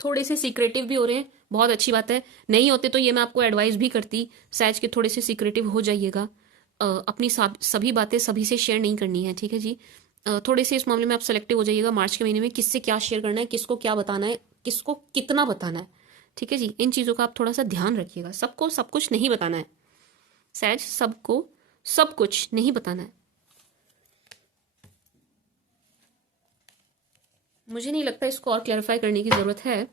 थोड़े से सीक्रेटिव भी हो रहे हैं, बहुत अच्छी बात है। नहीं होते तो ये मैं आपको एडवाइस भी करती, सहज के थोड़े से सीक्रेटिव हो जाइएगा, अपनी सभी बातें सभी से शेयर नहीं करनी है, ठीक है जी। थोड़े से इस मामले में आप सेलेक्टिव हो जाइएगा मार्च के महीने में, किससे क्या शेयर करना है, किसको क्या बताना है, किसको कितना बताना है, ठीक है जी। इन चीज़ों का आप थोड़ा सा ध्यान रखिएगा, सबको सब कुछ नहीं बताना है सहज, सबको सब कुछ नहीं बताना है। मुझे नहीं लगता इसको और क्लैरिफाई करने की ज़रूरत है।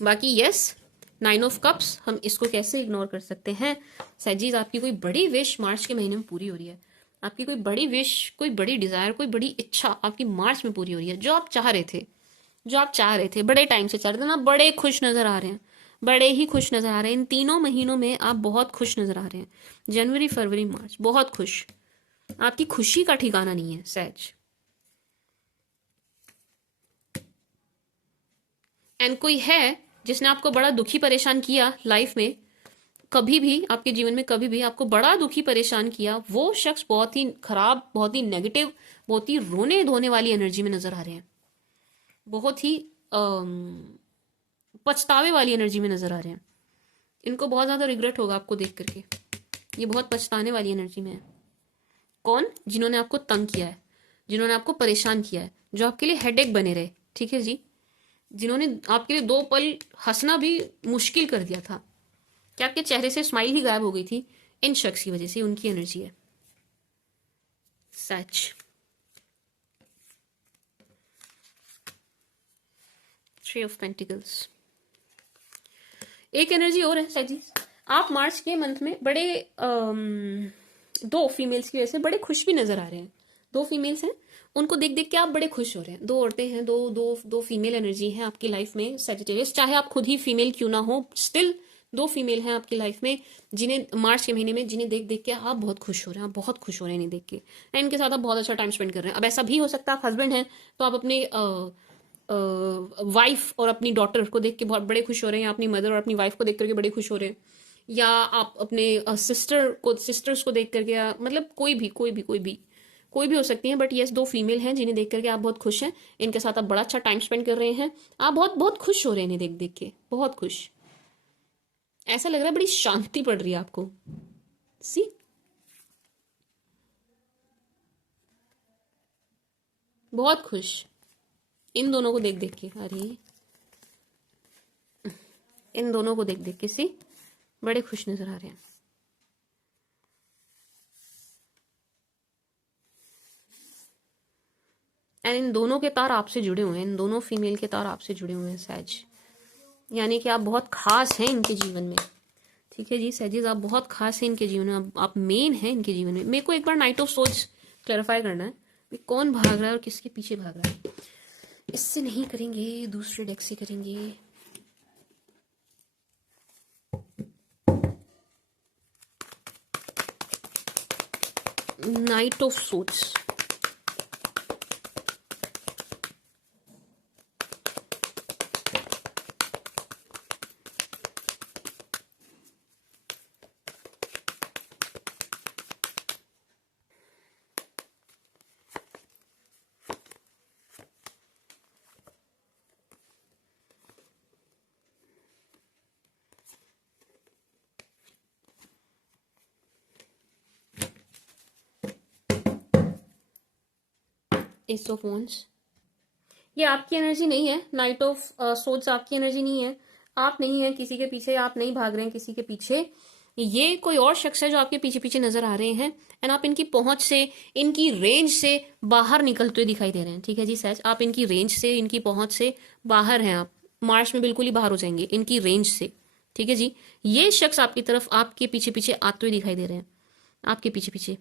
बाकी यस, 9 ऑफ कप्स, हम इसको कैसे इग्नोर कर सकते हैं। सजीज, आपकी कोई बड़ी विश मार्च के महीने में पूरी हो रही है, आपकी कोई बड़ी विश, कोई बड़ी डिज़ायर, कोई बड़ी इच्छा आपकी मार्च में पूरी हो रही है, जो आप चाह रहे थे, जो आप चाह रहे थे, बड़े टाइम से चाह रहे थे ना, बड़े खुश नज़र आ रहे हैं, बड़े ही खुश नज़र आ रहे हैं। इन 3 महीनों में आप बहुत खुश नज़र आ रहे हैं, जनवरी फरवरी मार्च, बहुत खुश। आपकी खुशी का ठिकाना नहीं है सहज। एंड कोई है जिसने आपको बड़ा दुखी परेशान किया लाइफ में, कभी भी आपके जीवन में कभी भी आपको बड़ा दुखी परेशान किया, वो शख्स बहुत ही खराब, बहुत ही नेगेटिव, बहुत ही रोने धोने वाली एनर्जी में नजर आ रहे हैं, बहुत ही पछतावे वाली एनर्जी में नजर आ रहे हैं। इनको बहुत ज्यादा रिग्रेट होगा आपको देख करके, ये बहुत पछताने वाली एनर्जी में है। कौन? जिन्होंने आपको तंग किया है, जिन्होंने आपको परेशान किया है, जो आपके लिए हेडेक बने रहे, ठीक है जी, जिन्होंने आपके लिए 2 पल हंसना भी मुश्किल कर दिया था, क्या आपके चेहरे से स्माइल ही गायब हो गई थी, इन शख्स की वजह से, उनकी एनर्जी है। सच। 3 ऑफ पेंटिकल्स। एक एनर्जी और है सच जी, आप मार्च के मंथ में बड़े 2 फीमेल्स की वजह से बड़े खुश भी नजर आ रहे हैं। 2 फीमेल्स हैं, उनको देख देख के आप बड़े खुश हो रहे हैं। 2 औरतें हैं, दो फीमेल एनर्जी है आपकी लाइफ में सैजिटेरियस, चाहे आप खुद ही फीमेल क्यों ना हो, स्टिल 2 फीमेल हैं आपकी लाइफ में, जिन्हें मार्च के महीने में, जिन्हें देख देख के आप बहुत खुश हो रहे हैं, आप बहुत खुश हो रहे हैं इन्हें देख के, एंड इनके साथ आप बहुत अच्छा टाइम स्पेंड कर रहे हैं। अब ऐसा भी हो सकता है आप हस्बैंड हैं तो आप अपने वाइफ और अपनी डॉटर को देख के बहुत बड़े खुश हो रहे हैं, या अपनी मदर और अपनी वाइफ को देख करके बड़े खुश हो रहे हैं, या आप अपने सिस्टर्स को देख करके, या मतलब कोई भी हो सकती है, बट यस 2 फीमेल हैं जिन्हें देख करके आप बहुत खुश हैं, इनके साथ आप बड़ा अच्छा टाइम स्पेंड कर रहे हैं, आप बहुत बहुत खुश हो रहे हैं इन्हें देख देख के, बहुत खुश। ऐसा लग रहा है बड़ी शांति पड़ रही है आपको। सी, बहुत खुश इन दोनों को देख देख के, अरे इन दोनों को देख देख के सी बड़े खुश नजर आ रहे हैं। एंड इन दोनों के तार आपसे जुड़े हुए हैं, इन दोनों फीमेल के तार आपसे जुड़े हुए हैं सैज, यानी कि आप बहुत खास हैं इनके जीवन में, ठीक है जी सैजिस, आप बहुत खास हैं इनके जीवन में, आप मेन हैं इनके जीवन में। मेरे को एक बार नाइट ऑफ सोच क्लैरिफाई करना है, कौन भाग रहा है और किसके पीछे भाग रहा है। इससे नहीं करेंगे, दूसरे डेक से करेंगे। Night of shots, S of wands, ये आपकी एनर्जी नहीं है। नाइट ऑफ सोल्स आपकी एनर्जी नहीं है, आप नहीं है किसी के पीछे, आप नहीं भाग रहे हैं किसी के पीछे, ये कोई और शख्स है जो आपके पीछे पीछे नजर आ रहे हैं, एंड आप इनकी पहुंच से, इनकी रेंज से बाहर निकलते हुए दिखाई दे रहे हैं, ठीक है जी सच, आप इनकी रेंज से, इनकी पहुंच से बाहर हैं, आप मार्च में बिल्कुल ही बाहर हो जाएंगे इनकी रेंज से, ठीक है जी। ये शख्स आपकी तरफ, आपके पीछे पीछे आते हुए दिखाई दे रहे हैं, आपके पीछे पीछे,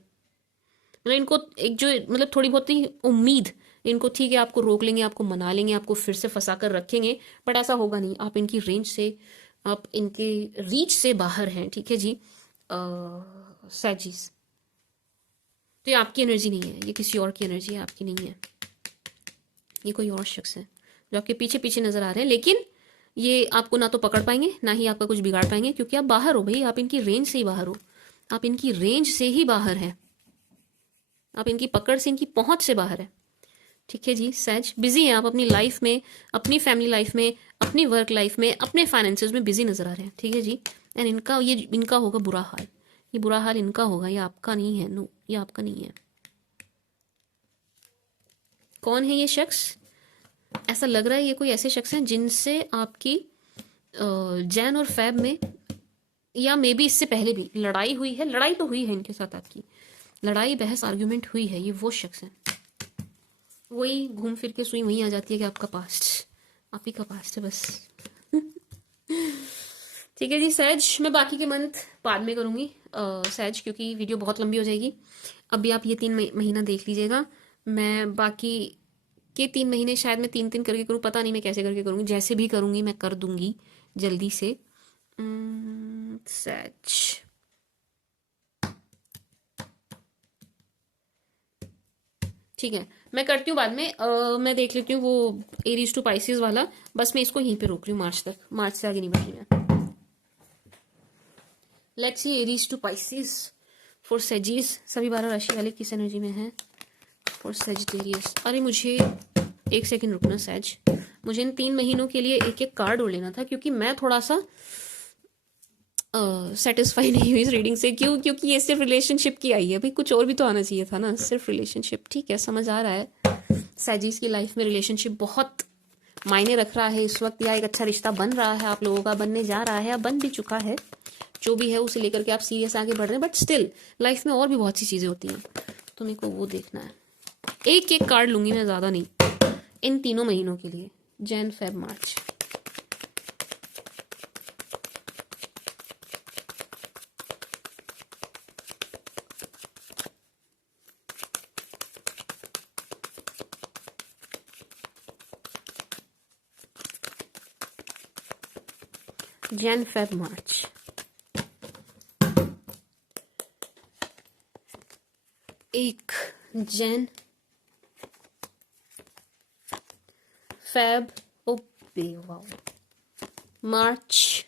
मतलब इनको एक जो, मतलब थोड़ी बहुत ही उम्मीद इनको, ठीक है आपको रोक लेंगे, आपको मना लेंगे, आपको फिर से फंसा कर रखेंगे, बट ऐसा होगा नहीं, आप इनकी रेंज से, आप इनके रीच से बाहर हैं, ठीक है जी सैजिस। तो ये आपकी एनर्जी नहीं है, ये किसी और की एनर्जी है, आपकी नहीं है, ये कोई और शख्स है जो आपके पीछे पीछे नजर आ रहे हैं, लेकिन ये आपको ना तो पकड़ पाएंगे, ना ही आपका कुछ बिगाड़ पाएंगे, क्योंकि आप बाहर हो भाई, आप इनकी रेंज से ही बाहर हो, आप इनकी रेंज से ही बाहर हैं, आप इनकी पकड़ से, इनकी पहुंच से बाहर है, ठीक है जी सैज। बिजी हैं आप अपनी लाइफ में, अपनी फैमिली लाइफ में, अपनी वर्क लाइफ में, अपने फाइनेंसेस में बिजी नजर आ रहे हैं, ठीक है जी। एंड इनका होगा बुरा हाल, ये बुरा हाल इनका होगा, ये आपका नहीं है, नो ये आपका नहीं है। कौन है ये शख्स? ऐसा लग रहा है ये कोई ऐसे शख्स हैं जिनसे आपकी जैन और फैब में, या मे बी इससे पहले भी लड़ाई हुई है, लड़ाई तो हुई है इनके साथ आपकी, लड़ाई बहस आर्ग्यूमेंट हुई है, ये वो शख्स हैं। वही घूम फिर के सुई वहीं आ जाती है कि आपका पास्ट, आप ही का पास्ट है बस। ठीक है जी सैज, मैं बाकी के मंथ बाद में करूंगी सैज, क्योंकि वीडियो बहुत लंबी हो जाएगी। अभी आप ये 3 महीना देख लीजिएगा, मैं बाकी के 3 महीने शायद मैं 3 करके करूँ, पता नहीं मैं कैसे करके करूँगी, जैसे भी करूँगी मैं कर दूंगी जल्दी से। सैज ठीक है, मैं करती हूँ बाद में, मैं देख लेती हूँ वो एरीज टू पाइसिस वाला, बस मैं इसको यहीं पे रोक रही हूँ मार्च तक, मार्च से आगे नहीं बढ़ी मैं। Let's see Aries to Pisces for sagies, सभी 12 राशि वाले किस एनर्जी में हैं फॉर सेजिटेरियस। अरे मुझे 1 सेकंड रुकना सैज, मुझे इन 3 महीनों के लिए एक एक कार्ड और लेना था, क्योंकि मैं थोड़ा सा सेटिस्फाई नहीं हुई इस रीडिंग से। क्यों? क्योंकि ये सिर्फ रिलेशनशिप की आई है भाई, कुछ और भी तो आना चाहिए था ना, सिर्फ रिलेशनशिप। ठीक है, समझ आ रहा है सैजीज की लाइफ में रिलेशनशिप बहुत मायने रख रहा है इस वक्त, या एक अच्छा रिश्ता बन रहा है आप लोगों का, बनने जा रहा है, या बन भी चुका है, जो भी है उसे लेकर के आप सीरियस आगे बढ़ रहे हैं। बट स्टिल लाइफ में और भी बहुत सी चीज़ें होती हैं, तो मेरे को वो देखना है। एक एक कार्ड लूंगी मैं, ज़्यादा नहीं, इन तीनों महीनों के लिए, Jan Feb March. Jan Feb March. एक जैन फेब, ओ वाओ, मार्च।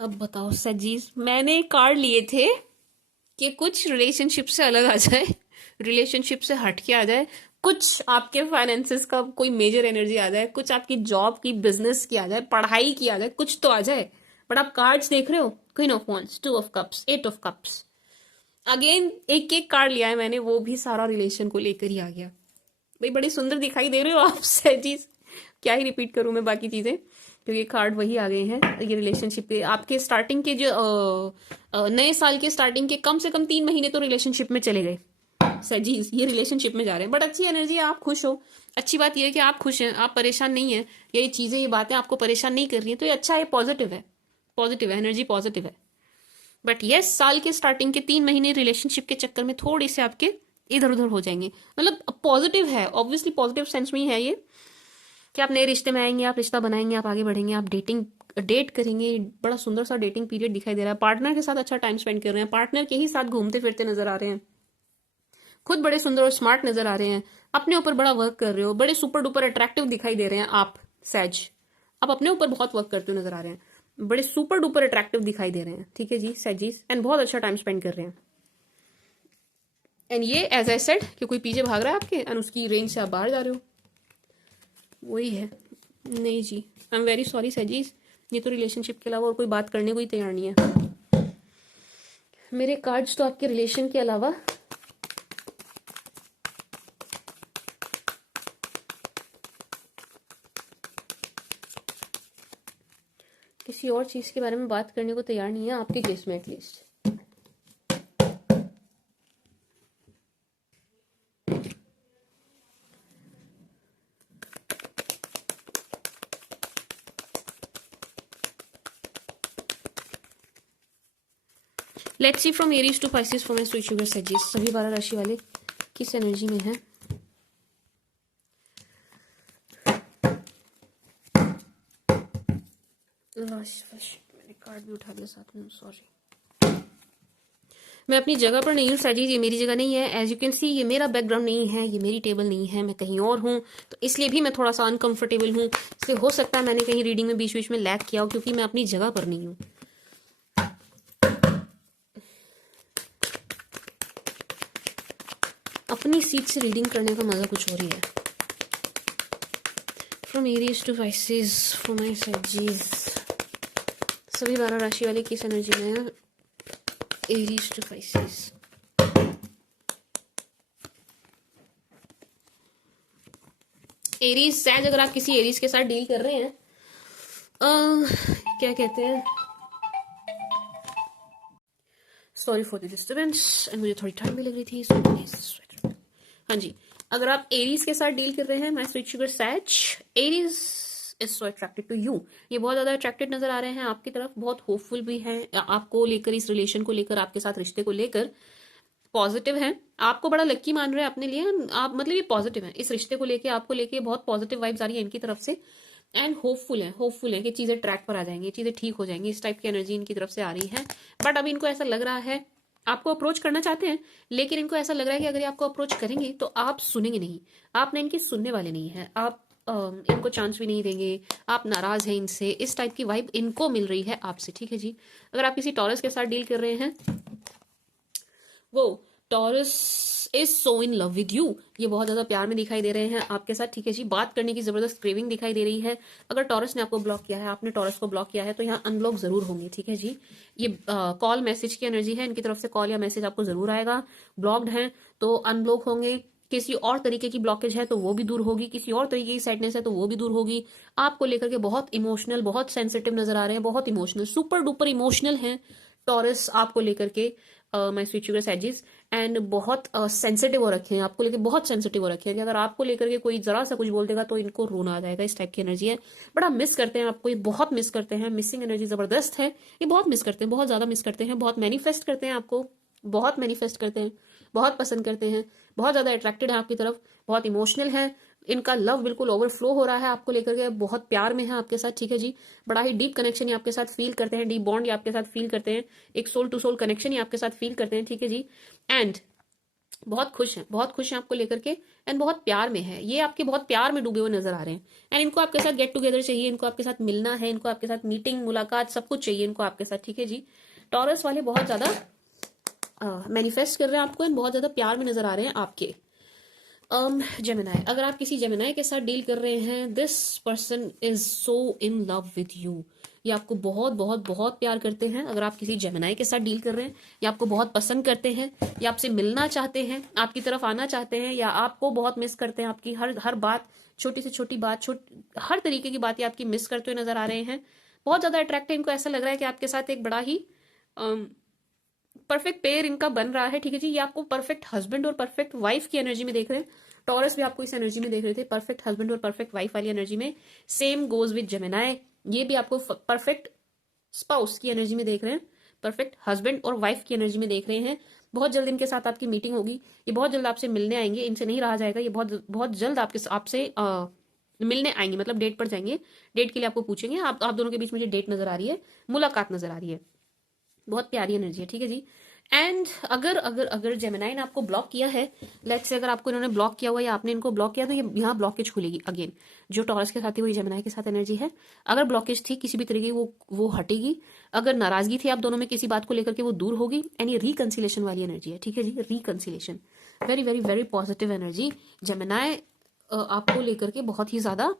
अब बताओ सजीज, मैंने कार्ड लिए थे कि कुछ रिलेशनशिप से अलग आ जाए, रिलेशनशिप से हट के आ जाए, कुछ आपके फाइनेंसेस का कोई मेजर एनर्जी आ जाए, कुछ आपकी जॉब की, बिजनेस की आ जाए, पढ़ाई की आ जाए, कुछ तो आ जाए। बट आप कार्ड्स देख रहे हो, queen of wands, two of cups, eight of cups. Again एक एक कार्ड लिया है मैंने, वो भी सारा रिलेशन को लेकर ही आ गया। भाई बड़ी सुंदर दिखाई दे रहे हो आप सैजीज, क्या ही रिपीट करूं मैं बाकी चीजें, क्योंकि कार्ड वही आ गए हैं। ये रिलेशनशिप के आपके स्टार्टिंग के जो नए साल के स्टार्टिंग के कम से कम 3 महीने तो रिलेशनशिप में चले गए सजीज, ये रिलेशनशिप में जा रहे हैं। बट अच्छी एनर्जी है, आप खुश हो। अच्छी बात यह है कि आप खुश हैं, आप परेशान नहीं है, ये चीजें, ये बातें आपको परेशान नहीं कर रही है, तो ये अच्छा है, पॉजिटिव है, पॉजिटिव है, एनर्जी पॉजिटिव है। बट यस, साल के स्टार्टिंग के 3 महीने रिलेशनशिप के चक्कर में थोड़े से आपके इधर उधर हो जाएंगे। मतलब पॉजिटिव है, ऑब्वियसली पॉजिटिव सेंस में ही है ये, कि आप नए रिश्ते में आएंगे, आप रिश्ता बनाएंगे, आप आगे बढ़ेंगे, आप डेट करेंगे। बड़ा सुंदर सा डेटिंग पीरियड दिखाई दे रहा है। पार्टनर के साथ अच्छा टाइम स्पेंड कर रहे हैं, पार्टनर के ही साथ घूमते फिरते नजर आ रहे हैं, खुद बड़े सुंदर और स्मार्ट नजर आ रहे हैं, अपने ऊपर बड़ा वर्क कर रहे हो, बड़े सुपर डुपर अट्रैक्टिव दिखाई दे रहे हैं आप सैज। आप अपने ऊपर बहुत वर्क करते हुए नजर आ रहे हैं, बड़े सुपर डुपर अट्रैक्टिव दिखाई दे रहे हैं। ठीक है जी सैजीज, एंड बहुत अच्छा टाइम स्पेंड कर रहे हैं। एंड ये एज आई सेड कि कोई पीछे भाग रहा है आपके एंड उसकी रेंज से आप बाहर जा रहे हो, वही है। नहीं जी, आई एम वेरी सॉरी सैजीज, ये तो रिलेशनशिप के अलावा और कोई बात करने को ही तैयार नहीं है। मेरे कार्ड्स तो आपके रिलेशन के अलावा किसी और चीज के बारे में बात करने को तैयार नहीं है, आपके केस में at least. Let's see from Aries to Pisces for my sweet sugar sagies, सभी 12 राशि वाले किस एनर्जी में है। मैंने कार्ड भी उठा लिया साथ में, सॉरी। मैं अपनी जगह पर नहीं हूँ सैजीज, ये मेरी जगह नहीं है। एज यू कैन सी ये मेरा बैकग्राउंड नहीं है, ये मेरी टेबल नहीं है, मैं कहीं और हूँ, तो इसलिए भी मैं थोड़ा सा अनकंफर्टेबल हूँ। इसलिए हो सकता है मैंने कहीं रीडिंग में बीच बीच में लैग किया हो, क्योंकि मैं अपनी जगह पर नहीं हूँ। अपनी सीट से रीडिंग करने का मजा कुछ और ही है। From Aries to Pisces for my sagies, सभी 12 राशि वाले किस एनर्जी में है। एरीज टू पाइसेस, एरीज सैज, अगर आप किसी एरीज के साथ डील कर रहे हैं, क्या कहते हैं, sorry for the disturbance, and मुझे थोड़ी ठंड भी लग रही थी, हाँ जी, अगर आप एरीज के साथ डील कर रहे हैं, माय स्वीट शुगर सैज, Aries is so attracted to you. ये बहुत ज्यादा अट्रैक्टेड नजर आ रहे हैं आपकी तरफ, बहुत होपफुल भी हैं आपको लेकर, इस रिलेशन को लेकर, आपके साथ रिश्ते को लेकर पॉजिटिव है, आपको बड़ा लक्की मान रहे हैं अपने लिए। आप मतलब ये पॉजिटिव है इस रिश्ते को लेके, आपको लेके बहुत पॉजिटिव वाइब्स आ रही है इनकी तरफ से, एंड होपफुल है कि चीजें ट्रैक पर आ जाएंगी, चीजें ठीक हो जाएंगी, इस टाइप की एनर्जी इनकी तरफ से आ रही है। बट अब इनको ऐसा लग रहा है, आपको अप्रोच करना चाहते हैं, लेकिन इनको ऐसा लग रहा है कि अगर आपको अप्रोच करेंगे तो आप सुनेंगे नहीं, आप ना इनकी सुनने वाले नहीं है, आप इनको चांस भी नहीं देंगे, आप नाराज हैं इनसे, इस टाइप की वाइब इनको मिल रही है आपसे। ठीक है जी, अगर आप किसी टॉरस के साथ डील कर रहे हैं, वो taurus is so in love with you, ये बहुत ज्यादा प्यार में दिखाई दे रहे हैं आपके साथ, ठीक है जी। बात करने की जबरदस्त क्रेविंग दिखाई दे रही है। अगर टॉरस ने आपको ब्लॉक किया है, आपने टॉरस को ब्लॉक किया है, तो यहाँ अनब्लॉक जरूर होंगे, ठीक है जी। ये कॉल मैसेज की एनर्जी है, इनकी तरफ से कॉल या मैसेज आपको जरूर आएगा। ब्लॉक्ड है तो अनब्लॉक होंगे, किसी और तरीके की ब्लॉकेज है तो वो भी दूर होगी, किसी और तरीके की सैडनेस है तो वो भी दूर होगी। आपको लेकर के बहुत इमोशनल, बहुत सेंसिटिव नजर आ रहे हैं, बहुत इमोशनल, सुपर डुपर इमोशनल हैं टॉरस आपको लेकर के, माय स्वीट शुगर सैजिस। एंड बहुत सेंसिटिव हो रखे हैं, आपको लेकर बहुत सेंसिटिव हो रखे हैं कि अगर आपको लेकर के कोई जरा सा कुछ बोल देगा तो इनको रोना आ जाएगा, इस टाइप की एनर्जी है। बड़ा मिस करते हैं आपको, ये बहुत मिस करते हैं, मिसिंग एनर्जी जबरदस्त है, ये बहुत मिस करते हैं, बहुत ज्यादा मिस करते हैं, बहुत मैनिफेस्ट करते हैं आपको, बहुत मैनिफेस्ट करते हैं, बहुत पसंद करते हैं, बहुत ज्यादा अट्रैक्टेड है आपकी तरफ, बहुत इमोशनल है, इनका लव बिल्कुल ओवरफ्लो हो रहा है आपको लेकर के, बहुत प्यार में है आपके साथ, ठीक है जी। बड़ा ही डीप कनेक्शन ये आपके साथ फील करते हैं, डीप बॉन्ड ये आपके साथ फील करते हैं, एक सोल टू सोल कनेक्शन ये आपके साथ फील करते हैं, ठीक है जी। एंड बहुत खुश हैं, बहुत खुश हैं आपको लेकर के, एंड बहुत प्यार में है, ये आपके बहुत प्यार में डूबे हुए नजर आ रहे हैं। एंड इनको आपके साथ गेट टुगेदर चाहिए, इनको आपके साथ मिलना है, इनको आपके साथ मीटिंग, मुलाकात, सब कुछ चाहिए इनको आपके साथ, ठीक है जी। टॉरस वाले बहुत ज्यादा मैनिफेस्ट कर रहे हैं आपको, एंड बहुत ज्यादा प्यार में नजर आ रहे हैं आपके। जेमिनाई, अगर आप किसी जेमिनाई के साथ डील कर रहे हैं, this person is so in love with you, ये आपको बहुत बहुत बहुत प्यार करते हैं। अगर आप किसी जेमिनाई के साथ डील कर रहे हैं, ये आपको बहुत पसंद करते हैं, ये आपसे मिलना चाहते हैं, आपकी तरफ आना चाहते हैं, या आपको बहुत मिस करते हैं, आपकी हर हर बात, छोटी से छोटी बात, हर तरीके की बात ये आपकी मिस करते हुए नजर आ रहे हैं। बहुत ज्यादा अट्रैक्टिव, इनको ऐसा लग रहा है कि आपके साथ एक बड़ा ही परफेक्ट पेयर इनका बन रहा है, ठीक है जी। ये आपको परफेक्ट हस्बैंड और परफेक्ट वाइफ की एनर्जी में देख रहे हैं। टॉरस भी आपको इस एनर्जी में देख रहे थे, परफेक्ट हस्बैंड और परफेक्ट वाइफ वाली एनर्जी में। सेम गोज विद जेमिनाई, ये भी आपको परफेक्ट स्पाउस की एनर्जी में देख रहे हैं, परफेक्ट हस्बैंड और वाइफ की एनर्जी में देख रहे हैं। बहुत जल्द इनके साथ आपकी मीटिंग होगी, ये बहुत जल्द आपसे मिलने आएंगे, इनसे नहीं रहा जाएगा, ये बहुत बहुत जल्द आपसे मिलने आएंगे, मतलब डेट पर जाएंगे, डेट के लिए आपको पूछेंगे। आप दोनों के बीच मुझे डेट नजर आ रही है, मुलाकात नजर आ रही है, बहुत प्यारी एनर्जी है, ठीक है जी। एंड अगर अगर अगर जेमिनाई ने आपको ब्लॉक किया है, लेट्स से अगर आपको इन्होंने ब्लॉक किया हुआ या आपने इनको ब्लॉक किया, तो ये यहाँ ब्लॉकेज खुलेगी अगेन। जो टॉरस के साथ थी वही जेमिनाई के साथ एनर्जी है। अगर ब्लॉकेज थी किसी भी तरीके की, वो हटेगी। अगर नाराजगी थी आप दोनों में किसी बात को लेकर के, वो दूर होगी। एंड ये रिकंसिलेशन वाली एनर्जी है, ठीक है जी, reconciliation, very very very positive energy. Gemini आपको लेकर के बहुत ही ज्यादा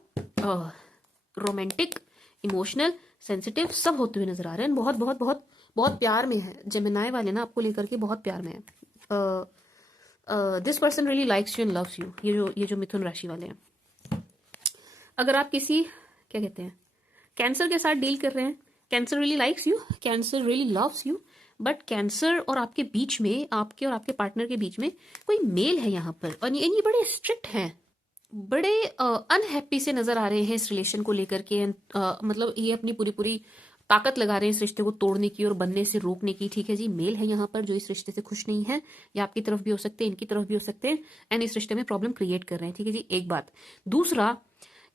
रोमांटिक, इमोशनल, सेंसिटिव सब होते हुए नजर आ रहे हैं, बहुत बहुत बहुत बहुत प्यार में है। जेमिनाई वाले ना आपको लेकर के बहुत प्यार में है। This person really likes you and loves you, ये जो मिथुन राशि वाले हैं। अगर आप किसी, क्या कहते हैं, कैंसर के साथ डील कर रहे हैं, cancer really likes you, cancer really loves you, but cancer और आपके बीच में, आपके और आपके पार्टनर के बीच में कोई मेल है यहाँ पर, और ये बड़े स्ट्रिक्ट हैं, बड़े अनहैप्पी से नजर आ रहे हैं इस रिलेशन को लेकर के। मतलब ये अपनी पूरी पूरी ताकत लगा रहे हैं इस रिश्ते को तोड़ने की और बनने से रोकने की, ठीक है जी। मेल है यहाँ पर जो इस रिश्ते से खुश नहीं है, या आपकी तरफ भी हो सकते हैं, इनकी तरफ भी हो सकते हैं, एंड इस रिश्ते में प्रॉब्लम क्रिएट कर रहे हैं, ठीक है जी, एक बात। दूसरा,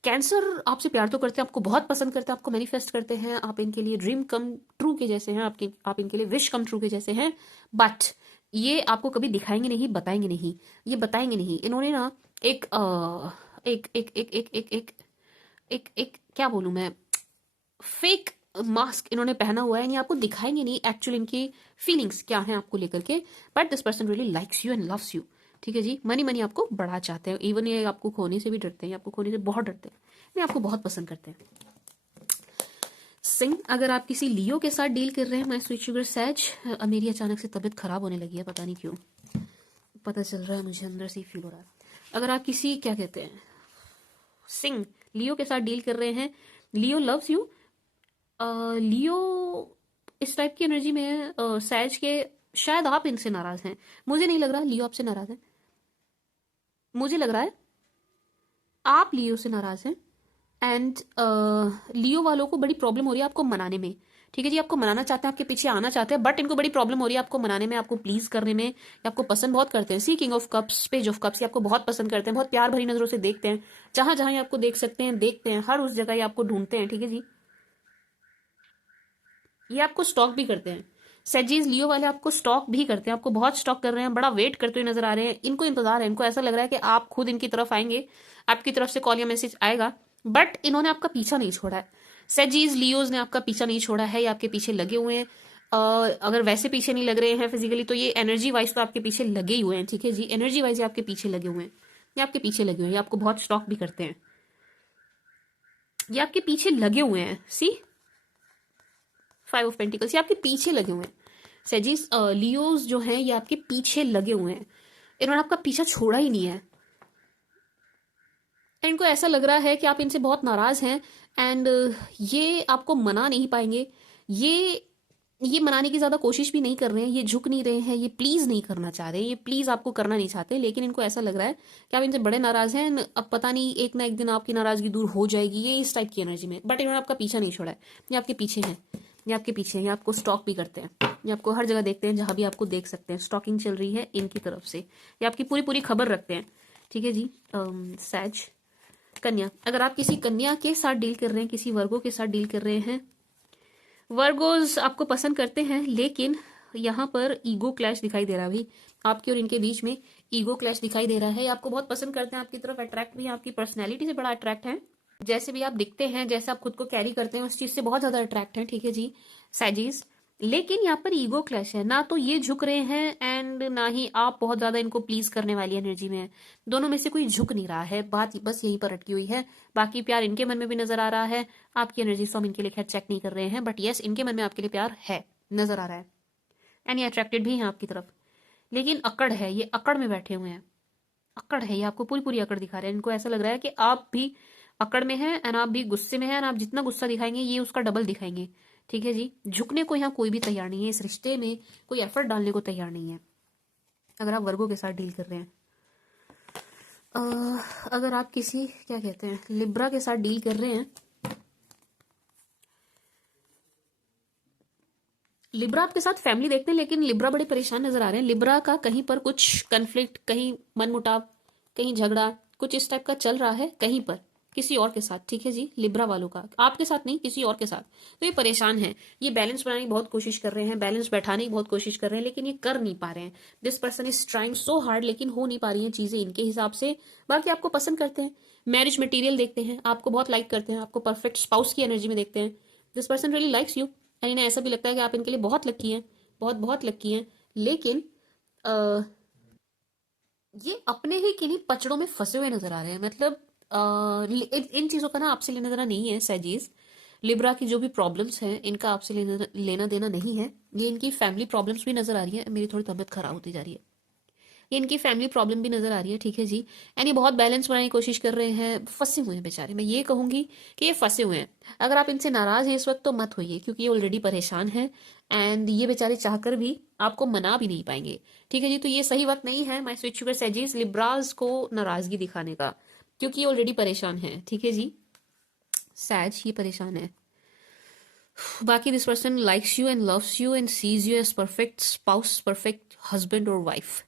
कैंसर आपसे प्यार तो करते हैं, आपको बहुत पसंद करते हैं, आपको मैनिफेस्ट करते हैं, आप इनके लिए ड्रीम कम ट्रू के जैसे हैं, आप इनके लिए विश कम ट्रू के जैसे हैं, बट ये आपको कभी दिखाएंगे नहीं, बताएंगे नहीं, ये बताएंगे नहीं। इन्होंने ना एक एक एक एक एक एक एक एक एक क्या बोलूं मैं, फेक मास्क इन्होंने पहना हुआ है, ये आपको दिखाएंगे नहीं एक्चुअली इनकी फीलिंग्स क्या हैं आपको लेकर के। But this person really likes you and loves you, ठीक है जी। मनी मनी आपको बढ़ा चाहते हैं, इवन ये आपको खोने से भी डरते हैं, आपको खोने से बहुत डरते हैं, ये आपको बहुत पसंद करते हैं। सिंह, अगर आप किसी लियो के साथ डील कर रहे हैं, माय स्वीट शुगर सैज, मेरी अचानक से तबीयत खराब होने लगी है, पता नहीं क्यों, पता चल रहा है मुझे, अंदर से ही फील हो रहा है। अगर आप किसी, क्या कहते हैं, सिंह, लियो के साथ डील कर रहे हैं, लियो लव्स यू, लियो इस टाइप की एनर्जी में है सैज के, शायद आप इनसे नाराज हैं, मुझे नहीं लग रहा लियो आपसे नाराज है, मुझे लग रहा है आप लियो से नाराज हैं। एंड लियो वालों को बड़ी प्रॉब्लम हो रही है आपको मनाने में, ठीक है जी। आपको मनाना चाहते हैं, आपके पीछे आना चाहते हैं, बट इनको बड़ी प्रॉब्लम हो रही है आपको मनाने में, आपको प्लीज करने में। आपको पसंद बहुत करते हैं, see king of cups, page of cups, ये आपको बहुत पसंद करते हैं, बहुत प्यार भरी नजरों से देखते हैं, जहां जहां ये आपको देख सकते हैं देखते हैं, हर उस जगह ये आपको ढूंढते हैं, ठीक है जी। ये आपको स्टॉक भी करते हैं, सेजीज लियो वाले आपको स्टॉक भी करते हैं, आपको बहुत स्टॉक कर रहे हैं, बड़ा वेट करते हुए नजर आ रहे हैं, इनको इंतजार है, इनको ऐसा लग रहा है कि आप खुद इनकी तरफ आएंगे, आपकी तरफ से कॉल या मैसेज आएगा, बट इन्होंने आपका पीछा नहीं छोड़ा है। सेजीज लियोज ने आपका पीछा नहीं छोड़ा है, ये आपके पीछे लगे हुए हैं, अगर वैसे पीछे नहीं लग रहे हैं फिजिकली, तो ये एनर्जी वाइज तो आपके पीछे लगे ही हुए हैं, ठीक है जी। एनर्जी वाइज ये आपके पीछे लगे हुए हैं, ये आपके पीछे लगे हुए हैं, ये आपको बहुत स्टॉक भी करते हैं, ये आपके पीछे लगे हुए हैं। सी 5 ऑफ पेंटिकल्स, ये आपके पीछे लगे हुए हैं सेजिस। लियोज जो हैं ये आपके पीछे लगे हुए हैं, इन्होंने आपका पीछा छोड़ा ही नहीं है। इनको ऐसा लग रहा है कि आप इनसे बहुत नाराज हैं, एंड ये आपको मना नहीं पाएंगे। ये मनाने की ज्यादा कोशिश भी नहीं कर रहे हैं, ये झुक नहीं रहे हैं, ये प्लीज नहीं करना चाह रहे, ये प्लीज आपको करना नहीं चाहते, लेकिन इनको ऐसा लग रहा है कि आप इनसे बड़े नाराज हैं, अब पता नहीं एक ना एक दिन आपकी नाराजगी दूर हो जाएगी, ये इस टाइप की एनर्जी में। बट इन्होंने आपका पीछा नहीं छोड़ा है, ये आपके पीछे हैं, ये आपके पीछे हैं, ये आपको स्टॉक भी करते हैं, ये आपको हर जगह देखते हैं, जहां भी आपको देख सकते हैं स्टॉकिंग चल रही है इनकी तरफ से, ये आपकी पूरी पूरी खबर रखते हैं, ठीक है जी। सैज कन्या, अगर आप किसी कन्या के साथ डील कर रहे हैं, किसी वर्गो के साथ डील कर रहे हैं, वर्गोज आपको पसंद करते हैं, लेकिन यहाँ पर ईगो क्लैश दिखाई दे रहा है भाई, आपके और इनके बीच में ईगो क्लैश दिखाई दे रहा है। आपको बहुत पसंद करते हैं, आपकी तरफ अट्रैक्ट भी है, आपकी पर्सनैलिटी से बड़ा अट्रैक्ट है, जैसे भी आप दिखते हैं, जैसे आप खुद को कैरी करते हैं, उस चीज से बहुत ज्यादा अट्रैक्ट है, ठीक है जी सैजीज। लेकिन यहाँ पर ईगो क्लैश है, ना तो ये झुक रहे हैं एंड ना ही आप बहुत ज्यादा इनको प्लीज करने वाली एनर्जी में है, दोनों में से कोई झुक नहीं रहा है, बात बस यहीं पर अटकी हुई है। बाकी प्यार इनके मन में भी नजर आ रहा है, आपकी एनर्जी तो हम इनके लिए खैर चेक नहीं कर रहे हैं, बट यस इनके मन में आपके लिए प्यार है, नजर आ रहा है, एंड ये अट्रैक्टेड भी हैं आपकी तरफ। लेकिन अकड़ है, ये अकड़ में बैठे हुए हैं, अकड़ है, ये आपको पूरी पूरी अकड़ दिखा रहे हैं। इनको ऐसा लग रहा है कि आप भी अकड़ में हैं एंड आप भी गुस्से में हैं, एंड आप जितना गुस्सा दिखाएंगे ये उसका डबल दिखाएंगे, ठीक है जी। झुकने को यहाँ कोई भी तैयार नहीं है, इस रिश्ते में कोई एफर्ट डालने को तैयार नहीं है, अगर आप वर्गों के साथ डील कर रहे हैं। अगर आप किसी क्या कहते हैं लिब्रा के साथ डील कर रहे हैं, लिब्रा आपके साथ फैमिली देखते हैं, लेकिन लिब्रा बड़े परेशान नजर आ रहे हैं। लिब्रा का कहीं पर कुछ कन्फ्लिक्ट, कहीं मनमुटाव, कहीं झगड़ा, कुछ इस टाइप का चल रहा है कहीं पर किसी और के साथ, ठीक है जी। लिब्रा वालों का आपके साथ नहीं, किसी और के साथ, तो ये परेशान है, ये बैलेंस बनाने की बहुत कोशिश कर रहे हैं, बैलेंस बैठाने की बहुत कोशिश कर रहे हैं, लेकिन ये कर नहीं पा रहे हैं। This person is trying so hard, लेकिन हो नहीं पा रही है चीजें इनके हिसाब से। बाकी आपको पसंद करते हैं, मैरिज मटेरियल देखते हैं, आपको बहुत लाइक करते हैं, आपको परफेक्ट स्पाउस की एनर्जी में देखते हैं। This person really likes you, and इन्हें ऐसा भी लगता है कि आप इनके लिए बहुत लकी हैं, बहुत बहुत लकी हैं। लेकिन आ, ये अपने ही किन्हीं पचड़ों में फंसे हुए नजर आ रहे हैं, मतलब इन चीजों का ना आपसे लेना देना नहीं है सैजीज। लिब्रा की जो भी प्रॉब्लम्स हैं इनका आपसे लेना देना नहीं है, ये इनकी फैमिली प्रॉब्लम्स भी नजर आ रही है। मेरी थोड़ी तबीयत खराब होती जा रही है, ये इनकी फैमिली प्रॉब्लम भी नजर आ रही है, ठीक है जी। एंड ये बहुत बैलेंस बनाने की कोशिश कर रहे हैं, फंसे हुए हैं बेचारे, मैं ये कहूंगी कि ये फंसे हुए हैं। अगर आप इनसे नाराज हैं इस वक्त तो मत होइए, क्योंकि ये ऑलरेडी परेशान हैं, एंड ये बेचारे चाहकर भी आपको मना भी नहीं पाएंगे, ठीक है जी। तो ये सही वक्त नहीं है माई स्वीट शुगर सैजीज लिब्राज को नाराजगी दिखाने का, क्योंकि ये ऑलरेडी परेशान है, ठीक है जी। सैज ये परेशान है। बाकी this person likes you and loves you and sees you as perfect spouse, perfect husband और वाइफ,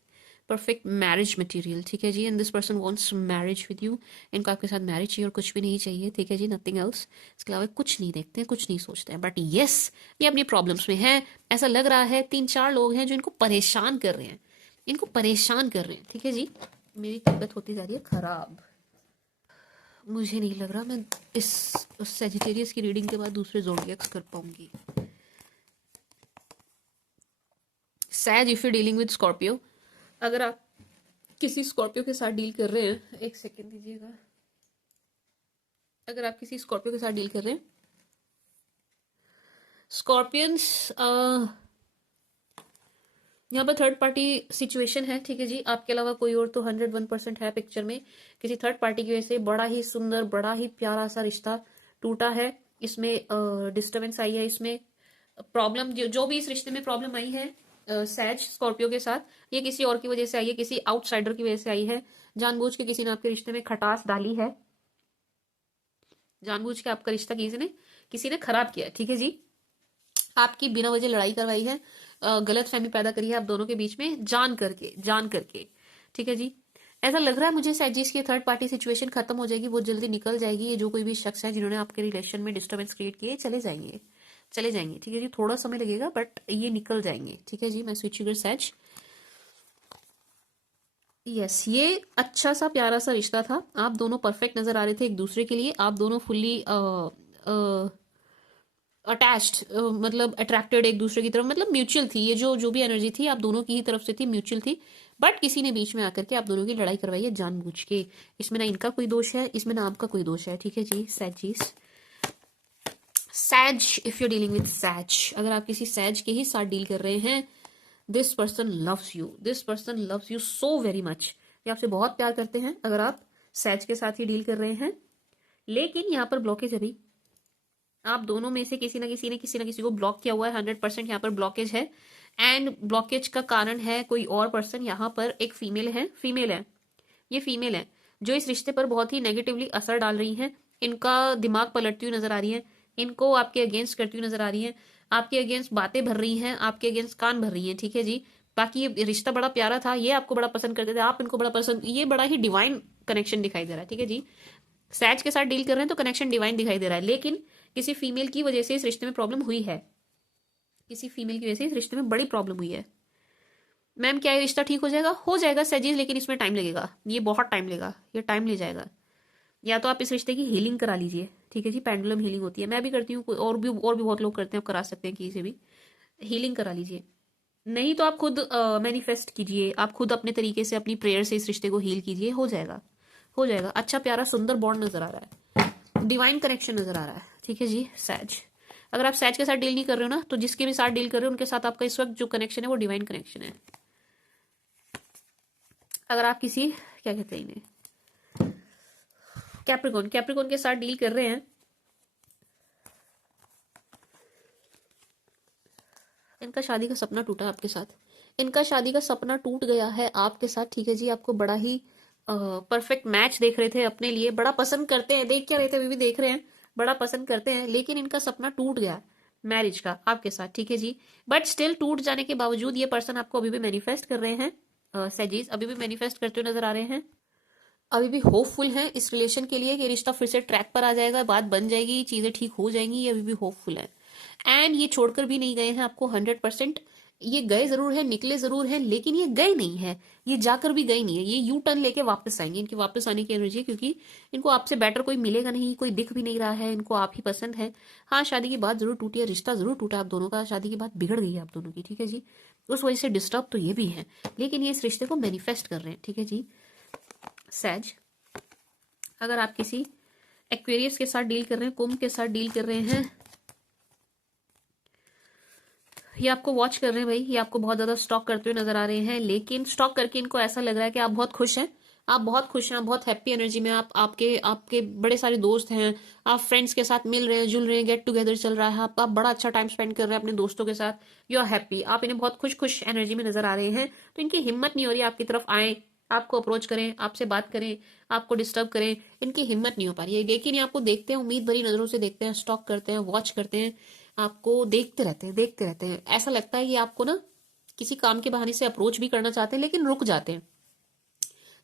परफेक्ट मैरिज मटेरियल, ठीक है जी। And this person wants marriage with you, इनको आपके साथ मैरिज चाहिए और कुछ भी नहीं चाहिए, ठीक है जी, नथिंग एल्स। इसके अलावा कुछ नहीं देखते हैं, कुछ नहीं सोचते हैं। बट यस ये अपनी प्रॉब्लम्स में है, ऐसा लग रहा है 3-4 लोग हैं जो इनको परेशान कर रहे हैं, इनको परेशान कर रहे हैं, ठीक है जी। मेरी तबीयत होती जा रही है खराब, मुझे नहीं लग रहा मैं इस सेजिटेरियस की रीडिंग के बाद दूसरे ज़ोडिएक्स कर पाऊंगी। सैज if you dealing with Scorpio, अगर आप किसी स्कॉर्पियो के साथ डील कर रहे हैं, एक सेकेंड दीजिएगा, अगर आप किसी स्कॉर्पियो के साथ डील कर रहे हैं, स्कॉर्पियंस यहाँ पर थर्ड पार्टी सिचुएशन है, ठीक है जी। आपके अलावा कोई और तो 101% है पिक्चर में, किसी थर्ड पार्टी की वजह से बड़ा ही सुंदर, बड़ा ही प्यारा सा रिश्ता टूटा है, इसमें डिस्टर्बेंस आई है, इसमें प्रॉब्लम जो भी इस रिश्ते में प्रॉब्लम आई है सैज स्कॉर्पियो के साथ, ये किसी और की वजह से आई है, किसी आउटसाइडर की वजह से आई है, जानबूझ के किसी ने आपके रिश्ते में खटास डाली है, जानबूझ के आपका रिश्ता किसी ने खराब किया, ठीक है जी। आपकी बिना वजह लड़ाई करवाई है, गलत फहमी पैदा करी है आप दोनों के बीच में, जान करके, ठीक है जी। ऐसा लग रहा है मुझे सैजिस की थर्ड पार्टी सिचुएशन खत्म हो जाएगी, बहुत जल्दी निकल जाएगी। ये जो कोई भी शख्स है जिन्होंने आपके रिलेशन में डिस्टर्बेंस क्रिएट किए चले जाएंगे, ठीक है जी। थोड़ा समय लगेगा बट ये निकल जाएंगे, ठीक है जी। मैं स्वीट शुगर सैज, यस ये अच्छा सा प्यारा सा रिश्ता था, आप दोनों परफेक्ट नजर आ रहे थे एक दूसरे के लिए, आप दोनों फुल्ली अटैच्ड, मतलब अट्रैक्टेड एक दूसरे की तरफ, मतलब म्यूचुअल थी ये जो भी एनर्जी थी आप दोनों की ही तरफ से थी, म्यूचुअल थी। बट किसी ने बीच में आकर के आप दोनों की लड़ाई करवाई है जानबूझ के। इसमें ना इनका कोई दोष है, इसमें ना आपका कोई दोष है, ठीक है जी। सैजिस, सैज, इफ यू डीलिंग विद सैज, अगर आप किसी सैज के ही साथ डील कर रहे हैं, this person loves you, this person loves you so very much. ये आपसे बहुत प्यार करते हैं अगर आप सैज के साथ ही डील कर रहे हैं। लेकिन यहाँ पर ब्लॉकेज अभी आप दोनों में से किसी ना किसी ने किसी ना किसी को ब्लॉक किया हुआ है, 100% यहाँ पर ब्लॉकेज है। एंड ब्लॉकेज का कारण है कोई और पर्सन, यहाँ पर एक फीमेल है, ये फीमेल है जो इस रिश्ते पर बहुत ही नेगेटिवली असर डाल रही है। इनका दिमाग पलटती हुई नजर आ रही है, इनको आपके अगेंस्ट करती हुई नजर आ रही है, आपके अगेंस्ट बातें भर रही हैं, आपके अगेंस्ट कान भर रही हैं, ठीक है जी। बाकी ये रिश्ता बड़ा प्यारा था, ये आपको बड़ा पसंद करते थे, आप इनको बड़ा पसंद, ये बड़ा ही डिवाइन कनेक्शन दिखाई दे रहा है, ठीक है जी। सैज के साथ डील कर रहे हैं तो कनेक्शन डिवाइन दिखाई दे रहा है। लेकिन किसी फीमेल की वजह से इस रिश्ते में प्रॉब्लम हुई है, किसी फीमेल की वजह से इस रिश्ते में बड़ी प्रॉब्लम हुई है। मैम क्या ये रिश्ता ठीक हो जाएगा? हो जाएगा सैजीज, लेकिन इसमें टाइम लगेगा, ये बहुत टाइम लेगा, ये टाइम ले जाएगा। या तो आप इस रिश्ते की हीलिंग करा लीजिए, ठीक है जी, पेंडुलम हीलिंग होती है, मैं भी करती हूँ, और भी बहुत लोग करते हैं, आप करा सकते हैं किसी से भी, हीलिंग करा लीजिए। नहीं तो आप खुद मैनिफेस्ट कीजिए, आप खुद अपने तरीके से अपनी प्रेयर से इस रिश्ते को हील कीजिए, हो जाएगा, हो जाएगा। अच्छा प्यारा सुंदर बॉन्ड नजर आ रहा है, डिवाइन कनेक्शन नजर आ रहा है, ठीक है जी। सैज, अगर आप सैज के साथ डील नहीं कर रहे हो ना, तो जिसके भी साथ डील कर रहे हो उनके साथ आपका इस वक्त जो कनेक्शन है वो डिवाइन कनेक्शन है। अगर आप किसी, क्या कहते हैं इन्हें, कैप्रिकॉन के साथ डील कर रहे हैं, इनका शादी का सपना टूटा आपके साथ, इनका शादी का सपना टूट गया है आपके साथ, ठीक है जी। आपको बड़ा ही परफेक्ट मैच देख रहे थे अपने लिए, बड़ा पसंद करते हैं, देख क्या रहे थे अभी भी देख रहे हैं, बड़ा पसंद करते हैं, लेकिन इनका सपना टूट गया मैरिज का आपके साथ, ठीक है जी। बट स्टिल टूट जाने के बावजूद ये पर्सन आपको अभी भी मैनिफेस्ट कर रहे हैं, सजीज अभी भी मैनिफेस्ट करते हुए नजर आ रहे हैं, अभी भी होपफुल हैं इस रिलेशन के लिए कि रिश्ता फिर से ट्रैक पर आ जाएगा, बात बन जाएगी, चीजें ठीक हो जाएंगी, ये अभी भी होपफुल है। एंड ये छोड़कर भी नहीं गए हैं आपको 100%, ये गए जरूर है, निकले जरूर है, लेकिन ये गए नहीं है, ये जाकर भी गए नहीं है, ये यू टर्न लेके वापस आएंगे, इनकी वापस आने की एनर्जी है, क्योंकि इनको आपसे बेटर कोई मिलेगा नहीं, कोई दिख भी नहीं रहा है, इनको आप ही पसंद है। हाँ शादी की बात जरूर टूटी है, रिश्ता जरूर टूटा आप दोनों का, शादी की बात बिगड़ गई है आप दोनों की, ठीक है जी। उस वजह से डिस्टर्ब तो ये भी है, लेकिन ये इस रिश्ते को मैनिफेस्ट कर रहे हैं, ठीक है जी। सैज, अगर आप किसी एक्वेरियस के साथ डील कर रहे हैं, कुंभ के साथ डील कर रहे हैं, ये आपको वॉच कर रहे हैं भाई, ये आपको बहुत ज्यादा स्टॉक करते हुए नजर आ रहे हैं, लेकिन स्टॉक करके इनको ऐसा लग रहा है कि आप बहुत खुश हैं, आप बहुत खुश हैं, आप बहुत हैप्पी एनर्जी में, आप आपके आपके बड़े सारे दोस्त हैं, आप फ्रेंड्स के साथ मिल रहे हैं, जुल रहे हैं, गेट टुगेदर चल रहा है, आप बड़ा अच्छा टाइम स्पेंड कर रहे हैं अपने दोस्तों के साथ, यू आर हैप्पी, आप इन्हें बहुत खुश खुश एनर्जी में नजर आ रहे हैं। तो इनकी हिम्मत नहीं हो रही आपकी तरफ आए, आपको अप्रोच करें, आपसे बात करें, आपको डिस्टर्ब करें, इनकी हिम्मत नहीं हो पा रही है। लेकिन ये आपको देखते हैं, उम्मीद भरी नजरों से देखते हैं, स्टॉक करते हैं, वॉच करते हैं, आपको देखते रहते हैं, देखते रहते हैं। ऐसा लगता है ये आपको ना किसी काम के बहाने से अप्रोच भी करना चाहते हैं, लेकिन रुक जाते हैं।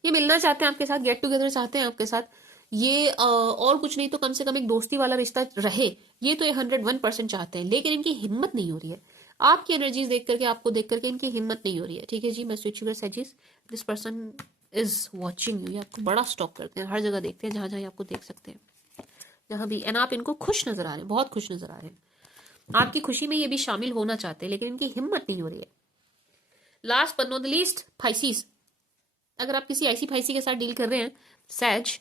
ये मिलना चाहते हैं आपके साथ, गेट टुगेदर चाहते हैं आपके साथ, ये और कुछ नहीं तो कम से कम एक दोस्ती वाला रिश्ता रहे, ये तो ये 101% चाहते हैं, लेकिन इनकी हिम्मत नहीं हो रही है। आपकी एनर्जीज देख करके, आपको देख करके इनकी हिम्मत नहीं हो रही है, ठीक है जी। मैं स्विच यूर सजेस, this person is watching you, ये आपको बड़ा स्टॉक करते हैं, हर जगह देखते हैं, जहां जहां आपको देख सकते हैं, जहां भी। एंड आप इनको खुश नजर आ रहे हैं, बहुत खुश नजर आ रहे हैं, आपकी खुशी में ये भी शामिल होना चाहते हैं, लेकिन इनकी हिम्मत नहीं हो रही है। Last but not the least, Pisces, अगर आप किसी ऐसी फाइसी के साथ डील कर रहे हैं, सैज,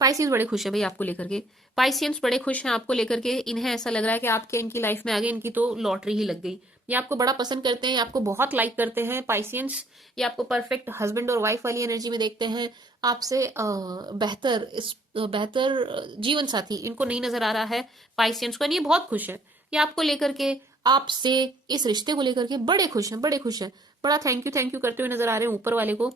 पाइसियंस बड़े खुश हैं भाई आपको लेकर के, पाइसियंस बड़े खुश हैं आपको लेकर के, इन्हें ऐसा लग रहा है कि आपके इनकी लाइफ में आगे इनकी तो लॉटरी ही लग गई। ये आपको बड़ा पसंद करते हैं, ये आपको बहुत लाइक करते हैं पाइसियंस, ये आपको परफेक्ट हस्बैंड और वाइफ वाली एनर्जी में देखते हैं, आपसे बेहतर जीवन साथी इनको नहीं नजर आ रहा है पाइसियंस को, ये बहुत खुश है, ये आपको लेकर के, आपसे, इस रिश्ते को लेकर के बड़े खुश हैं, बड़े खुश हैं, बड़ा थैंक यू करते हुए नजर आ रहे हैं ऊपर वाले को,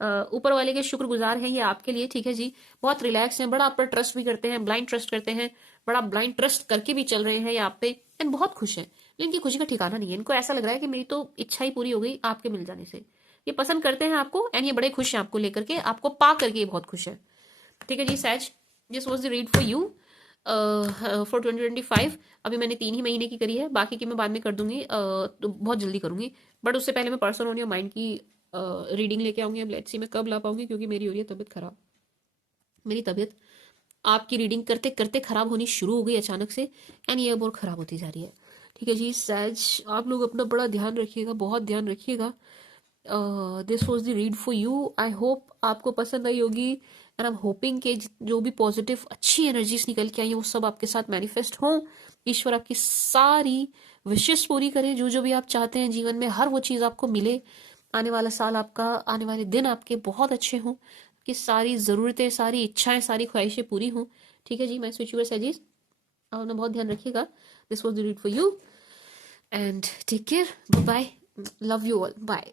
ऊपर वाले के शुक्रगुजार हैं ये आपके लिए, ठीक है जी। बहुत रिलैक्स हैं, बड़ा आप पर ट्रस्ट भी करते हैं, ब्लाइंड ट्रस्ट करते हैं, बड़ा ब्लाइंड ट्रस्ट करके भी चल रहे हैं ये आप पे, एंड बहुत खुश हैं। लेकिन इनकी खुशी का ठिकाना नहीं है, इनको ऐसा लग रहा है कि मेरी तो इच्छा ही पूरी हो गई आपके मिल जाने से। ये पसंद करते हैं आपको, एंड ये बड़े खुश हैं आपको लेकर के, आपको पा करके ये बहुत खुश है, ठीक है जी। सैज, this was the read for you for 2025। अभी मैंने 3 ही महीने की करी है, बाकी की मैं बाद में कर दूंगी, तो बहुत जल्दी करूंगी, बट उससे पहले मैं पर्सन ऑन योर माइंड की रीडिंग लेके आऊंगी। अब लेट्स सी मैं कब ला पाऊंगी, क्योंकि मेरी हो रही है तबीयत खराब, मेरी तबीयत आपकी रीडिंग करते करते खराब होनी शुरू हो गई अचानक से, एंड ये अब और खराब होती जा रही है। ठीक है जी, सच आप लोग अपना बड़ा ध्यान रखिएगा, बहुत ध्यान रखिएगा। This was the read for you. I hope आपको पसंद आई होगी, एंड आई एम होपिंग कि जो भी पॉजिटिव अच्छी एनर्जीज निकल के आई हैं वो सब आपके साथ मैनिफेस्ट हों। ईश्वर आपकी सारी विशेष पूरी करे, जो जो भी आप चाहते हैं जीवन में हर वो चीज़ आपको मिले। आने वाला साल आपका, आने वाले दिन आपके बहुत अच्छे हों, कि सारी ज़रूरतें, सारी इच्छाएं, सारी ख्वाहिशें पूरी हों। ठीक है जी, मैं स्विच यूर सजीज, आप अपना बहुत ध्यान रखिएगा। This was the read for you and take care, bye, love you all, bye.